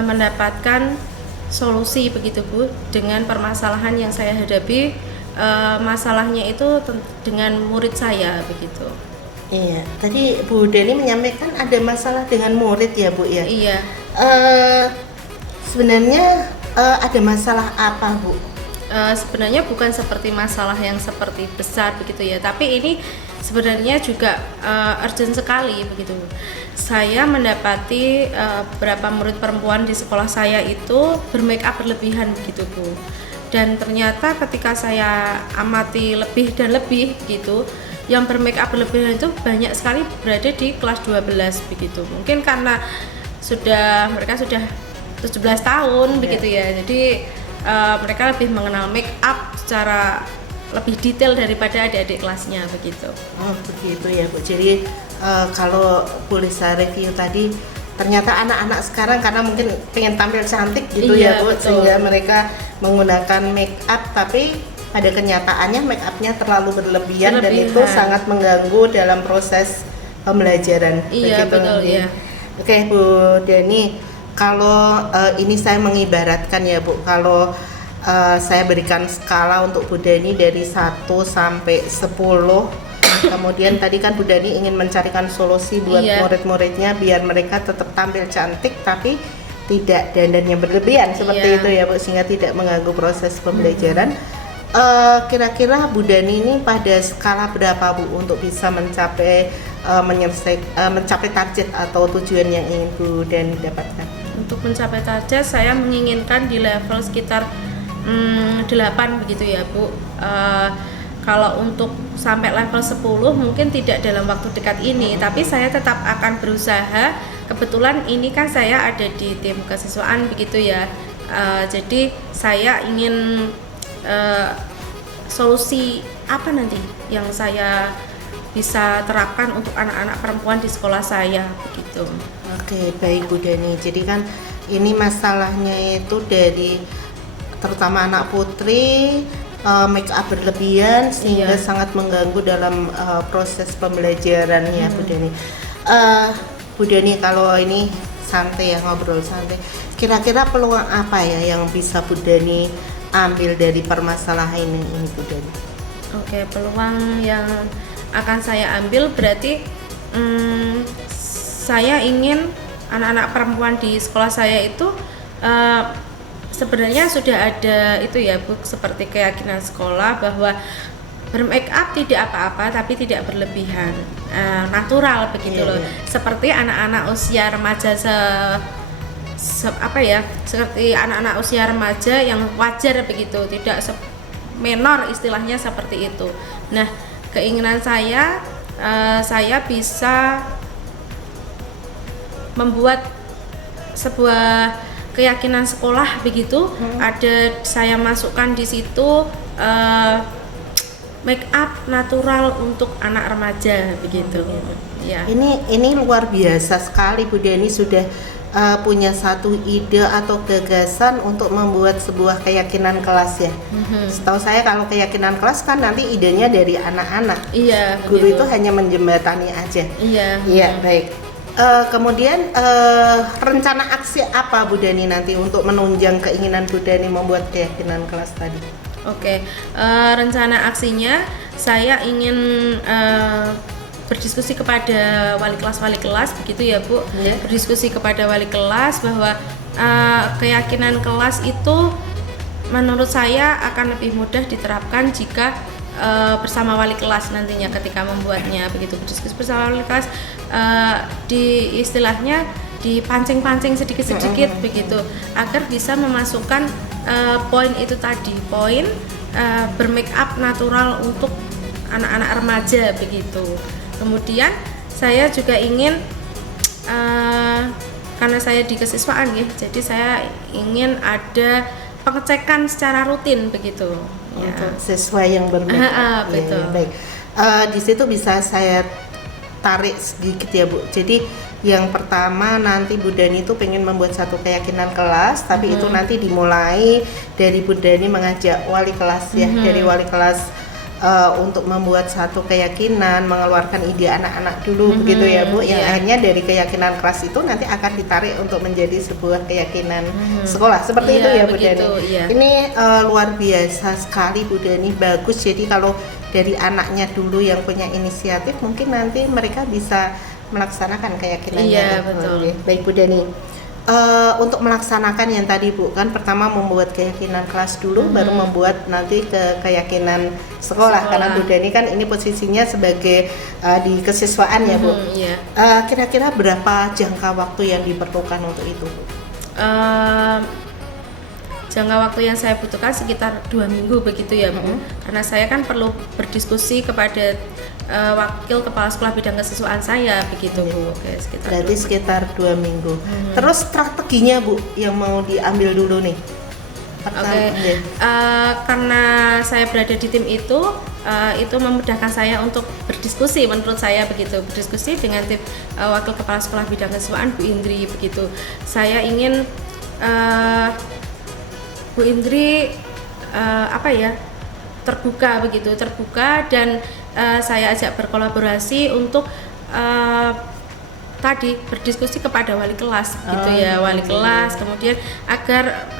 mendapatkan solusi begitu Bu dengan permasalahan yang saya hadapi. Masalahnya itu dengan murid saya begitu. Iya, tadi Bu Dani menyampaikan ada masalah dengan murid ya Bu ya? Iya. Sebenarnya ada masalah apa Bu? Sebenarnya bukan seperti masalah yang seperti besar begitu ya, tapi ini sebenarnya juga urgent sekali begitu. Saya mendapati beberapa murid perempuan di sekolah saya itu bermake up berlebihan begitu Bu. Dan ternyata ketika saya amati lebih dan lebih gitu, yang bermake up berlebihan itu banyak sekali berada di kelas 12 begitu. Mungkin karena mereka sudah 17 tahun begitu ya. Jadi mereka lebih mengenal make up secara lebih detail daripada adik-adik kelasnya begitu. Oh begitu ya Bu. Jadi kalau boleh saya review tadi, ternyata anak-anak sekarang karena mungkin pengen tampil cantik gitu ya Bu, sehingga mereka menggunakan make up, tapi pada kenyataannya make upnya terlalu berlebihan dan itu sangat mengganggu dalam proses pembelajaran. Iya begitu. Betul ya. Oke Bu Dani, kalau ini saya mengibaratkan ya Bu, kalau saya berikan skala untuk Bu Dani dari 1 sampai 10. Kemudian tadi kan Bu Dani ingin mencarikan solusi buat murid-muridnya biar mereka tetap tampil cantik tapi tidak dandan yang berlebihan seperti itu ya Bu, sehingga tidak mengganggu proses pembelajaran. Kira-kira Bu Dani ini pada skala berapa Bu untuk bisa mencapai mencapai target atau tujuan yang ingin Bu Dani dapatkan? Untuk mencapai target saya menginginkan di level sekitar 8 begitu ya Bu. Kalau untuk sampai level 10 mungkin tidak dalam waktu dekat ini, tapi saya tetap akan berusaha. Kebetulan ini kan saya ada di tim kesiswaan begitu ya. Jadi saya ingin solusi apa nanti yang saya bisa terapkan untuk anak-anak perempuan di sekolah saya begitu. Oke, baik Bu Dani. Jadi kan ini masalahnya itu dari terutama anak putri, make up berlebihan sehingga sangat mengganggu dalam proses pembelajaran ya Bu Dani. Bu Dani, kalau ini santai ya, ngobrol santai, kira-kira peluang apa ya yang bisa Bu Dani ambil dari permasalahan ini Bu Dani? Oke, peluang yang akan saya ambil berarti saya ingin anak-anak perempuan di sekolah saya itu sebenarnya sudah ada itu ya Bu, seperti keyakinan sekolah bahwa bermake up tidak apa-apa tapi tidak berlebihan, natural begitu loh. Seperti anak-anak usia remaja seperti anak-anak usia remaja yang wajar begitu, tidak menor istilahnya seperti itu. Nah, keinginan saya bisa membuat sebuah keyakinan sekolah begitu, ada saya masukkan di situ make up natural untuk anak remaja begitu. Ya. Ini luar biasa sekali Bu Dani sudah punya satu ide atau gagasan untuk membuat sebuah keyakinan kelas ya. Setahu saya kalau keyakinan kelas kan nanti idenya dari anak-anak. Iya. Guru begitu. itu hanya menjembatani aja. Iya. Iya, baik. Kemudian rencana aksi apa Bu Dani nanti untuk menunjang keinginan Bu Dani membuat keyakinan kelas tadi? Oke, rencana aksinya saya ingin berdiskusi kepada wali kelas begitu ya Bu. Berdiskusi kepada wali kelas bahwa keyakinan kelas itu menurut saya akan lebih mudah diterapkan jika bersama wali kelas nantinya ketika membuatnya begitu. Berdiskusi bersama wali kelas di istilahnya dipancing-pancing sedikit-sedikit begitu agar bisa memasukkan poin itu tadi, poin bermake up natural untuk anak-anak remaja begitu. Kemudian saya juga ingin karena saya di kesiswaan ya, jadi saya ingin ada pengecekan secara rutin begitu. Untuk siswa yang bermake up. Betul. Ya, baik. Di situ bisa saya tarik sedikit ya Bu. Jadi yang pertama nanti Bu Dani itu pengen membuat satu keyakinan kelas, tapi itu nanti dimulai dari Bu Dani mengajak wali kelas ya, dari wali kelas untuk membuat satu keyakinan, mengeluarkan ide anak-anak dulu begitu ya Bu. Yang akhirnya dari keyakinan kelas itu nanti akan ditarik untuk menjadi sebuah keyakinan sekolah. Seperti itu ya Bu Dani. Ini luar biasa sekali Bu Dani, bagus. Jadi kalau dari anaknya dulu yang punya inisiatif, mungkin nanti mereka bisa melaksanakan keyakinannya. Iya, betul. Baik Bu Dani. Untuk melaksanakan yang tadi Bu, kan pertama membuat keyakinan kelas dulu, baru membuat nanti keyakinan sekolah. Karena Bu Dani kan ini posisinya sebagai di kesiswaan ya Bu. Kira-kira berapa jangka waktu yang diperlukan untuk itu Bu? Jangka waktu yang saya butuhkan sekitar 2 minggu begitu ya Bu. Karena saya kan perlu berdiskusi kepada wakil kepala sekolah bidang kesiswaan saya begitu Bu. Oke, berarti sekitar 2 minggu. Terus strateginya Bu yang mau diambil dulu nih? Karena saya berada di tim itu memudahkan saya untuk berdiskusi, menurut saya begitu, berdiskusi dengan tim wakil kepala sekolah bidang kesiswaan Bu Indri begitu. Saya ingin Bu Indri terbuka begitu, dan saya ajak berkolaborasi untuk tadi berdiskusi kepada wali kelas gitu ya, wali kelas, kemudian agar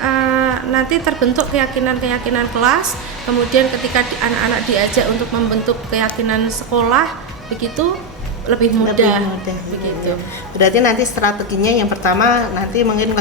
nanti terbentuk keyakinan kelas, kemudian ketika anak-anak diajak untuk membentuk keyakinan sekolah begitu lebih mudah begitu. Berarti nanti strateginya yang pertama nanti mungkin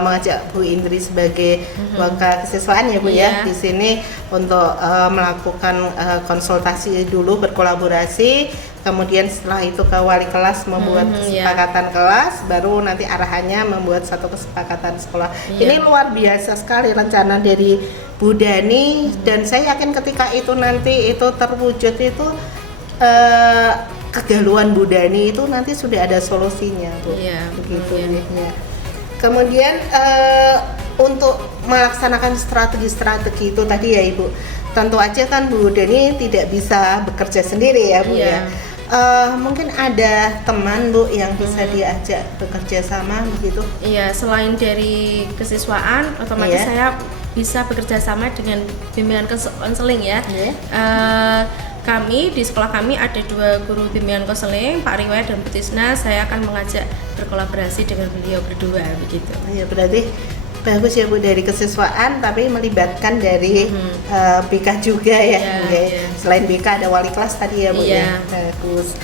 mengajak Bu Indri sebagai wakil kesiswaan ya Bu ya di sini untuk melakukan konsultasi dulu, berkolaborasi, kemudian setelah itu ke wali kelas membuat kesepakatan kelas, baru nanti arahannya membuat satu kesepakatan sekolah. Ini luar biasa sekali rencana dari Bu Dani, dan saya yakin ketika itu nanti itu terwujud itu kegalauan Bu Dani itu nanti sudah ada solusinya Bu. Begitu ya. Kemudian untuk melaksanakan strategi-strategi itu tadi ya Ibu, tentu aja kan Bu Dani tidak bisa bekerja sendiri ya Bu ya. Mungkin ada teman Bu yang bisa diajak bekerja sama begitu? Iya, selain dari kesiswaan, otomatis saya bisa bekerja sama dengan bimbingan konseling ya. Kami di sekolah kami ada 2 guru bimbingan konseling, Pak Riwayat dan Bu Tisna. Saya akan mengajak berkolaborasi dengan beliau berdua begitu. Iya, berarti bagus ya Bu, dari kesiswaan tapi melibatkan dari BK juga ya. Selain BK ada wali kelas tadi ya Bu ya. Bagus.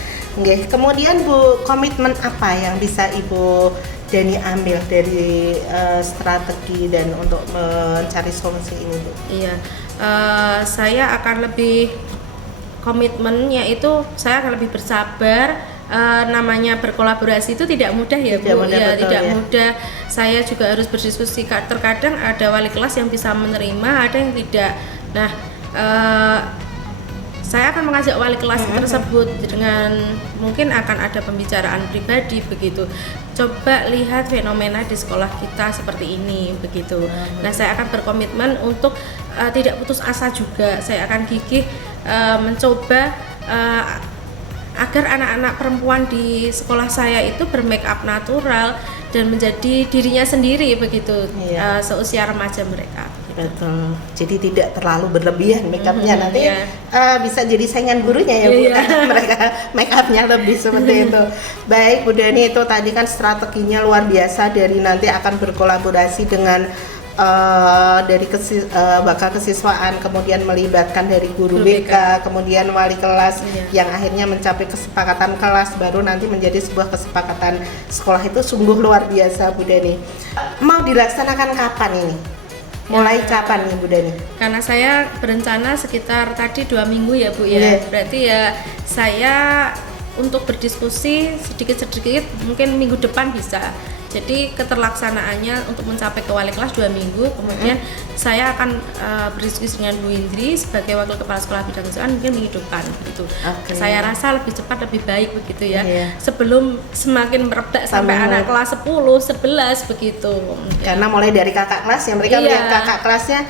Kemudian Bu, komitmen apa yang bisa Ibu Dani ambil dari strategi dan untuk mencari solusi ini Bu? Saya akan lebih, komitmennya itu saya akan lebih bersabar. Namanya berkolaborasi itu tidak mudah ya Bu, tidak mudah. Saya juga harus berdiskusi, terkadang ada wali kelas yang bisa menerima, ada yang tidak. Nah, saya akan mengajak wali kelas tersebut dengan mungkin akan ada pembicaraan pribadi begitu. Coba lihat fenomena di sekolah kita seperti ini begitu. Nah, saya akan berkomitmen untuk tidak putus asa juga. Saya akan gigih mencoba agar anak-anak perempuan di sekolah saya itu bermake up natural dan menjadi dirinya sendiri begitu, seusia remaja mereka. Betul. Jadi tidak terlalu berlebihan make upnya, nanti bisa jadi saingan gurunya ya Bu. Mereka make upnya lebih seperti itu. Baik Bu Dani, itu tadi kan strateginya luar biasa, dari nanti akan berkolaborasi dengan dari bakal kesiswaan, kemudian melibatkan dari guru BK, kemudian wali kelas yang akhirnya mencapai kesepakatan kelas, baru nanti menjadi sebuah kesepakatan sekolah. Itu sungguh luar biasa Bu Dani. Mau dilaksanakan kapan ini? Mulai kapan nih Bu Dani? Karena saya berencana sekitar tadi 2 minggu ya Bu ya. Berarti ya saya untuk berdiskusi sedikit-sedikit mungkin minggu depan bisa. Jadi keterlaksanaannya untuk mencapai ke wali kelas 2 minggu, kemudian saya akan berdiskusi dengan Bu Indri sebagai wakil kepala sekolah bidang kesehatan mungkin minggu depan gitu. Saya rasa lebih cepat lebih baik begitu ya. Sebelum semakin merebak sampai anak kelas 10, 11 begitu. Karena mulai dari kakak kelas yang mereka melihat kakak kelasnya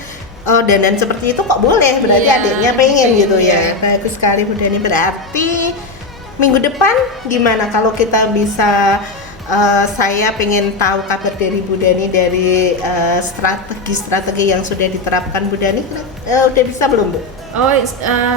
dan seperti itu kok boleh, berarti adiknya pengen gitu ya. Bagus sekali Bu Dani. Berarti minggu depan gimana kalau kita bisa saya pengen tahu kabar dari Bu Dani dari strategi-strategi yang sudah diterapkan Bu Dani. Udah bisa belum Bu?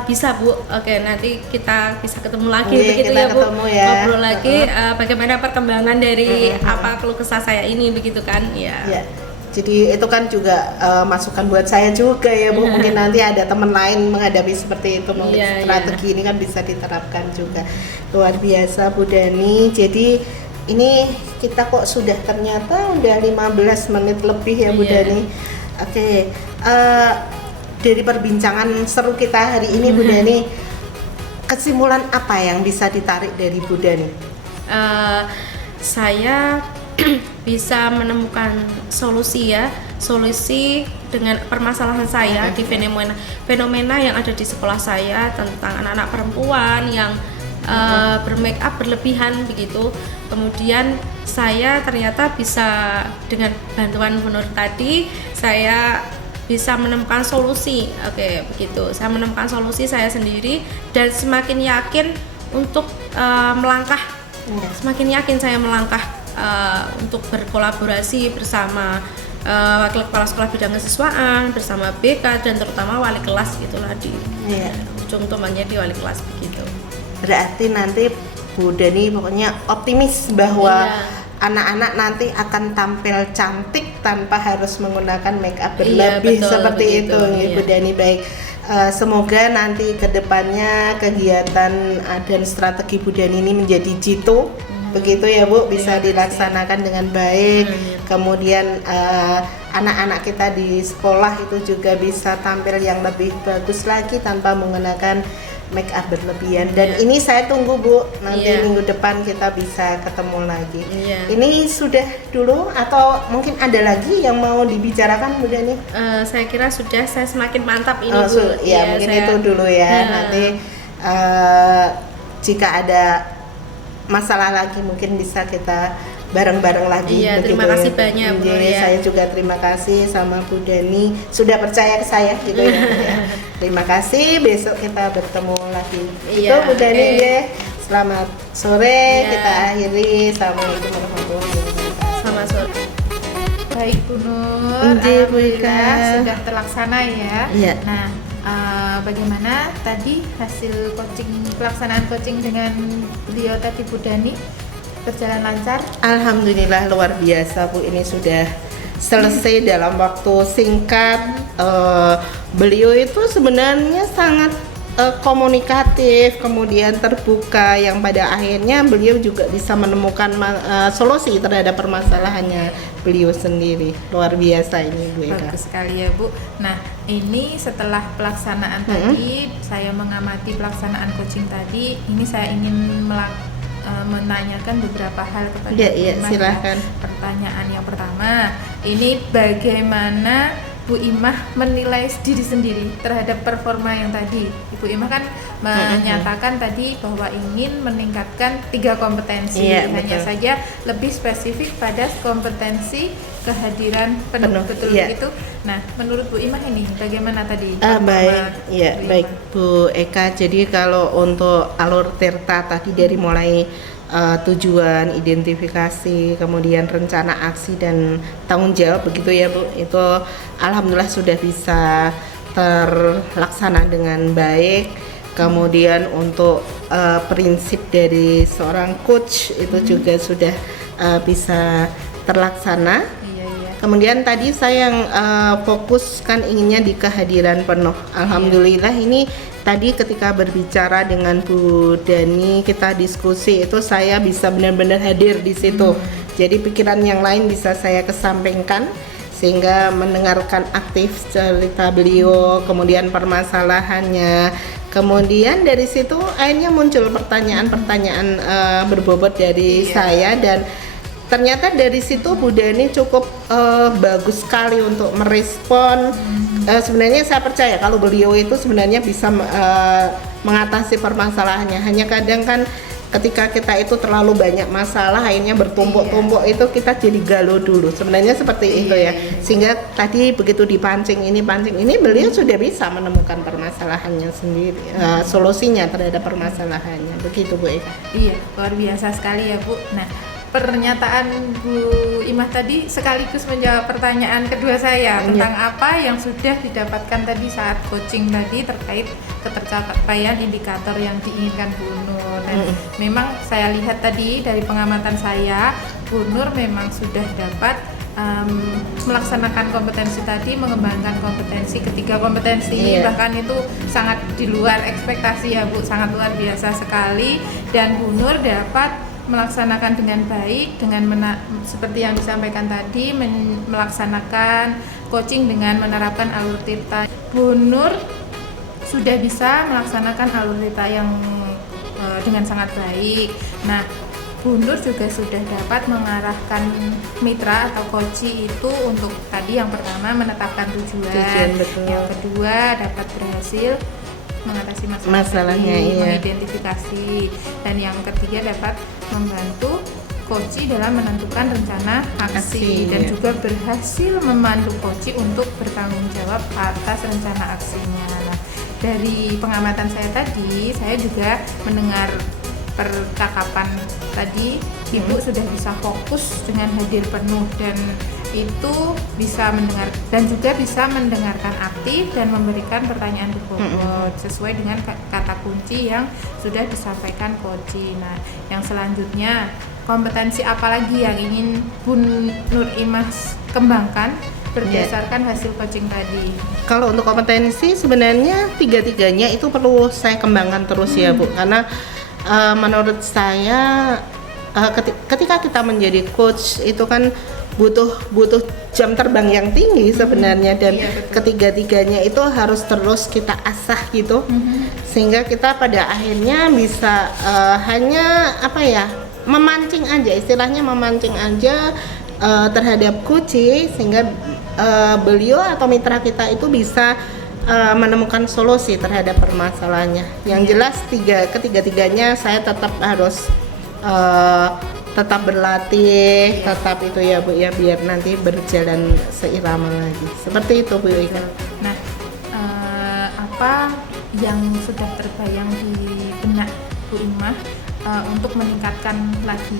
Bisa Bu. Oke, nanti kita bisa ketemu lagi begitu kita ya Bu. ketemu ya. Ngobrol lagi bagaimana perkembangan dari apa keluh kesah saya ini begitu kan? Ya. Jadi itu kan juga masukan buat saya juga ya Bu. Mungkin nanti ada teman lain menghadapi seperti itu, mungkin strategi ini kan bisa diterapkan juga. Luar biasa Bu Dani. Jadi ini kita kok sudah ternyata udah 15 menit lebih ya Bu Dani. Oke. Dari perbincangan seru kita hari ini Bu Dani, kesimpulan apa yang bisa ditarik dari Bu Dani? Saya bisa menemukan solusi dengan permasalahan saya di fenomena yang ada di sekolah saya tentang anak-anak perempuan yang bermake up berlebihan begitu. Kemudian saya ternyata bisa dengan bantuan Bu Nur tadi saya bisa menemukan solusi. Oke, begitu. Saya menemukan solusi saya sendiri dan semakin yakin untuk melangkah. Semakin yakin saya melangkah untuk berkolaborasi bersama wakil kepala sekolah bidang kesiswaan, bersama BK dan terutama wali kelas gitulah di ujung tombaknya di wali kelas begitu. Berarti nanti Bu Dani pokoknya optimis bahwa anak-anak nanti akan tampil cantik tanpa harus menggunakan make up berlebih seperti itu Bu Dani. Baik, semoga nanti kedepannya kegiatan dan strategi Bu Dani ini menjadi jitu begitu ya Bu, bisa dilaksanakan dengan baik. Kemudian anak-anak kita di sekolah itu juga bisa tampil yang lebih bagus lagi tanpa menggunakan make up berlebihan. Dan ini saya tunggu Bu, nanti minggu depan kita bisa ketemu lagi. Ini sudah dulu atau mungkin ada lagi yang mau dibicarakan Bu Dani? Saya kira sudah, saya semakin mantap ini Bu. Mungkin itu dulu ya. Nanti jika ada masalah lagi mungkin bisa kita bareng-bareng lagi. Terima kasih banyak Bu. Saya juga terima kasih sama Bu Dani sudah percaya ke saya gitu ya. Terima kasih, besok kita bertemu lagi. Itu Bu Dani ya. Selamat sore, kita akhiri. Assalamualaikum warahmatullahi wabarakatuh. Selamat sore. Baik Bu Nur, alhamdulillah sudah terlaksana ya. Nah, bagaimana tadi hasil pelaksanaan coaching dengan beliau tadi Bu Dani? Berjalan lancar? Alhamdulillah luar biasa Bu, ini sudah selesai dalam waktu singkat. Beliau itu sebenarnya sangat komunikatif, kemudian terbuka, yang pada akhirnya beliau juga bisa menemukan solusi terhadap permasalahannya beliau sendiri. Luar biasa ini Bu Eka. Bagus sekali ya Bu. Nah, ini setelah pelaksanaan tadi, saya mengamati pelaksanaan coaching tadi, ini saya ingin menanyakan beberapa hal kepada Bu Imah. Silahkan. Pertanyaan yang pertama, ini bagaimana Bu Imah menilai diri sendiri terhadap performa yang tadi? Ibu Imah kan menyatakan tadi bahwa ingin meningkatkan 3 kompetensi, hanya saja lebih spesifik pada kompetensi kehadiran penuh, betul itu. Nah, menurut Bu Imah ini bagaimana tadi? Baik Bu Eka. Jadi kalau untuk alur Tirta tadi dari mulai tujuan, identifikasi, kemudian rencana aksi dan tanggung jawab begitu ya Bu, itu alhamdulillah sudah bisa terlaksana dengan baik. Kemudian untuk prinsip dari seorang coach itu juga sudah bisa terlaksana. Kemudian tadi saya yang fokuskan inginnya di kehadiran penuh. Alhamdulillah ini tadi ketika berbicara dengan Bu Dani, kita diskusi itu saya bisa benar-benar hadir di situ. Jadi pikiran yang lain bisa saya kesampingkan sehingga mendengarkan aktif cerita beliau, kemudian permasalahannya. Kemudian dari situ akhirnya muncul pertanyaan-pertanyaan berbobot dari saya, dan ternyata dari situ Bu Dani cukup bagus sekali untuk merespon. Sebenarnya saya percaya kalau beliau itu sebenarnya bisa mengatasi permasalahannya. Hanya kadang kan ketika kita itu terlalu banyak masalah akhirnya bertumpuk-tumpuk, itu kita jadi galau dulu. Sebenarnya seperti itu ya. Sehingga tadi begitu dipancing ini beliau sudah bisa menemukan permasalahannya sendiri, solusinya terhadap permasalahannya. Begitu Bu Eka. Iya, luar biasa sekali ya Bu. Nah, pernyataan Bu Imah tadi sekaligus menjawab pertanyaan kedua saya tentang apa yang sudah didapatkan tadi saat coaching tadi terkait ketercapaian indikator yang diinginkan Bu Nur. Dan memang saya lihat tadi dari pengamatan saya, Bu Nur memang sudah dapat melaksanakan kompetensi tadi, mengembangkan kompetensi, ketiga kompetensi, bahkan itu sangat di luar ekspektasi ya Bu, sangat luar biasa sekali. Dan Bu Nur dapat melaksanakan dengan baik, dengan seperti yang disampaikan tadi, melaksanakan coaching dengan menerapkan alur tirta. Bu Nur sudah bisa melaksanakan alur tirta yang dengan sangat baik. Nah, Bu Nur juga sudah dapat mengarahkan mitra atau coachee itu untuk tadi yang pertama menetapkan tujuan, yang kedua dapat berhasil mengatasi masalahnya, mengidentifikasi, dan yang ketiga dapat membantu coachee dalam menentukan rencana aksi dan juga berhasil memandu coachee untuk bertanggung jawab atas rencana aksinya. Nah, dari pengamatan saya tadi, saya juga mendengar percakapan tadi, Ibu sudah bisa fokus dengan hadir penuh, dan itu bisa mendengar dan juga bisa mendengarkan aktif dan memberikan pertanyaan berbobot sesuai dengan kata kunci yang sudah disampaikan coachee. Nah, yang selanjutnya, kompetensi apa lagi yang ingin Bu Nur Imah kembangkan berdasarkan hasil coaching tadi? Kalau untuk kompetensi sebenarnya tiga-tiganya itu perlu saya kembangkan terus ya Bu, karena menurut saya ketika kita menjadi coach itu kan butuh jam terbang yang tinggi sebenarnya, dan ketiga-tiganya itu harus terus kita asah gitu, sehingga kita pada akhirnya bisa hanya memancing aja, istilahnya memancing aja terhadap coachee, sehingga beliau atau mitra kita itu bisa menemukan solusi terhadap permasalahannya. Yang jelas ketiga-tiganya saya tetap harus tetap berlatih, tetap itu ya Bu ya, biar nanti berjalan seirama lagi. Seperti itu Bu Ika. Nah, apa yang sudah terbayang di benak Bu Imah untuk meningkatkan lagi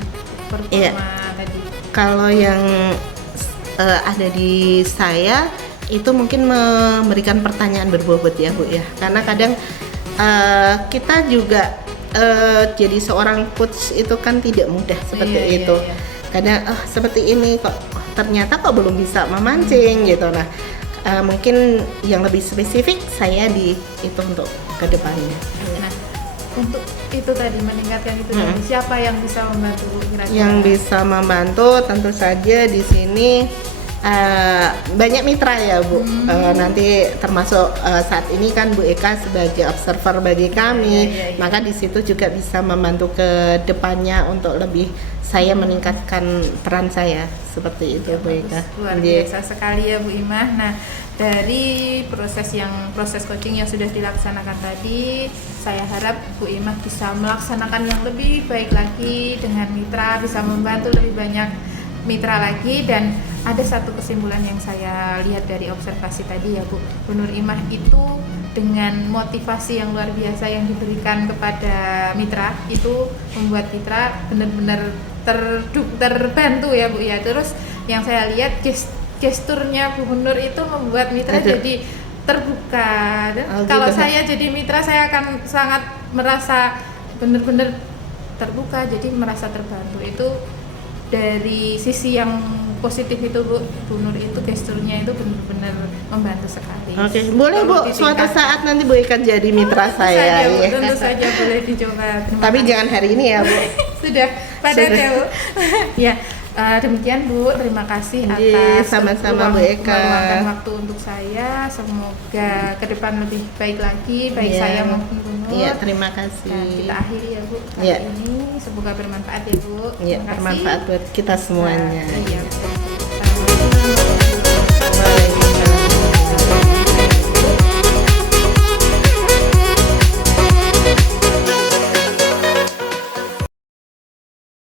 performa tadi? Kalau yang ada di saya itu mungkin memberikan pertanyaan berbobot ya Bu ya, karena kadang kita juga jadi seorang coach itu kan tidak mudah seperti itu. Kadang seperti ini kok ternyata belum bisa memancing gitu. Nah, mungkin yang lebih spesifik saya di itu untuk kedepannya. Nah, untuk itu tadi meningkatkan itu tadi, siapa yang bisa membantu kira-kira? Yang bisa membantu tentu saja di sini banyak mitra ya Bu. Nanti termasuk saat ini kan Bu Eka sebagai observer bagi kami, maka di situ juga bisa membantu ke depannya untuk lebih saya meningkatkan peran saya seperti itu Bu Eka. Luar biasa sekali ya Bu Imah. Nah, dari proses coaching yang sudah dilaksanakan tadi, saya harap Bu Imah bisa melaksanakan yang lebih baik lagi dengan mitra, bisa membantu lebih banyak mitra lagi. Dan ada satu kesimpulan yang saya lihat dari observasi tadi ya Bu Nur Imah itu, dengan motivasi yang luar biasa yang diberikan kepada mitra itu membuat mitra benar-benar terbantu ya Bu ya. Terus yang saya lihat gesturnya Bu Nur itu membuat mitra jadi terbuka, dan kalau saya jadi mitra saya akan sangat merasa benar-benar terbuka, jadi merasa terbantu. Itu dari sisi yang positif itu Bu Nur itu gesturnya itu benar-benar membantu sekali. Oke, boleh Bu, suatu saat nanti Bu Eka jadi mitra saya. Saja, Bu, ya. tentu saja boleh dicoba. Tapi jangan hari ini ya Bu. Sudah padat ya Bu. Ya, demikian Bu, terima kasih atas sama-sama Bu Eka. meluangkan waktu untuk saya. Semoga ke depan lebih baik lagi, baik saya maupun Bu Nur. Iya, terima kasih. Dan kita akhiri ya Bu kali ini. Semoga bermanfaat ya Bu. Iya, Terima kasih. bermanfaat buat kita semuanya. Iya.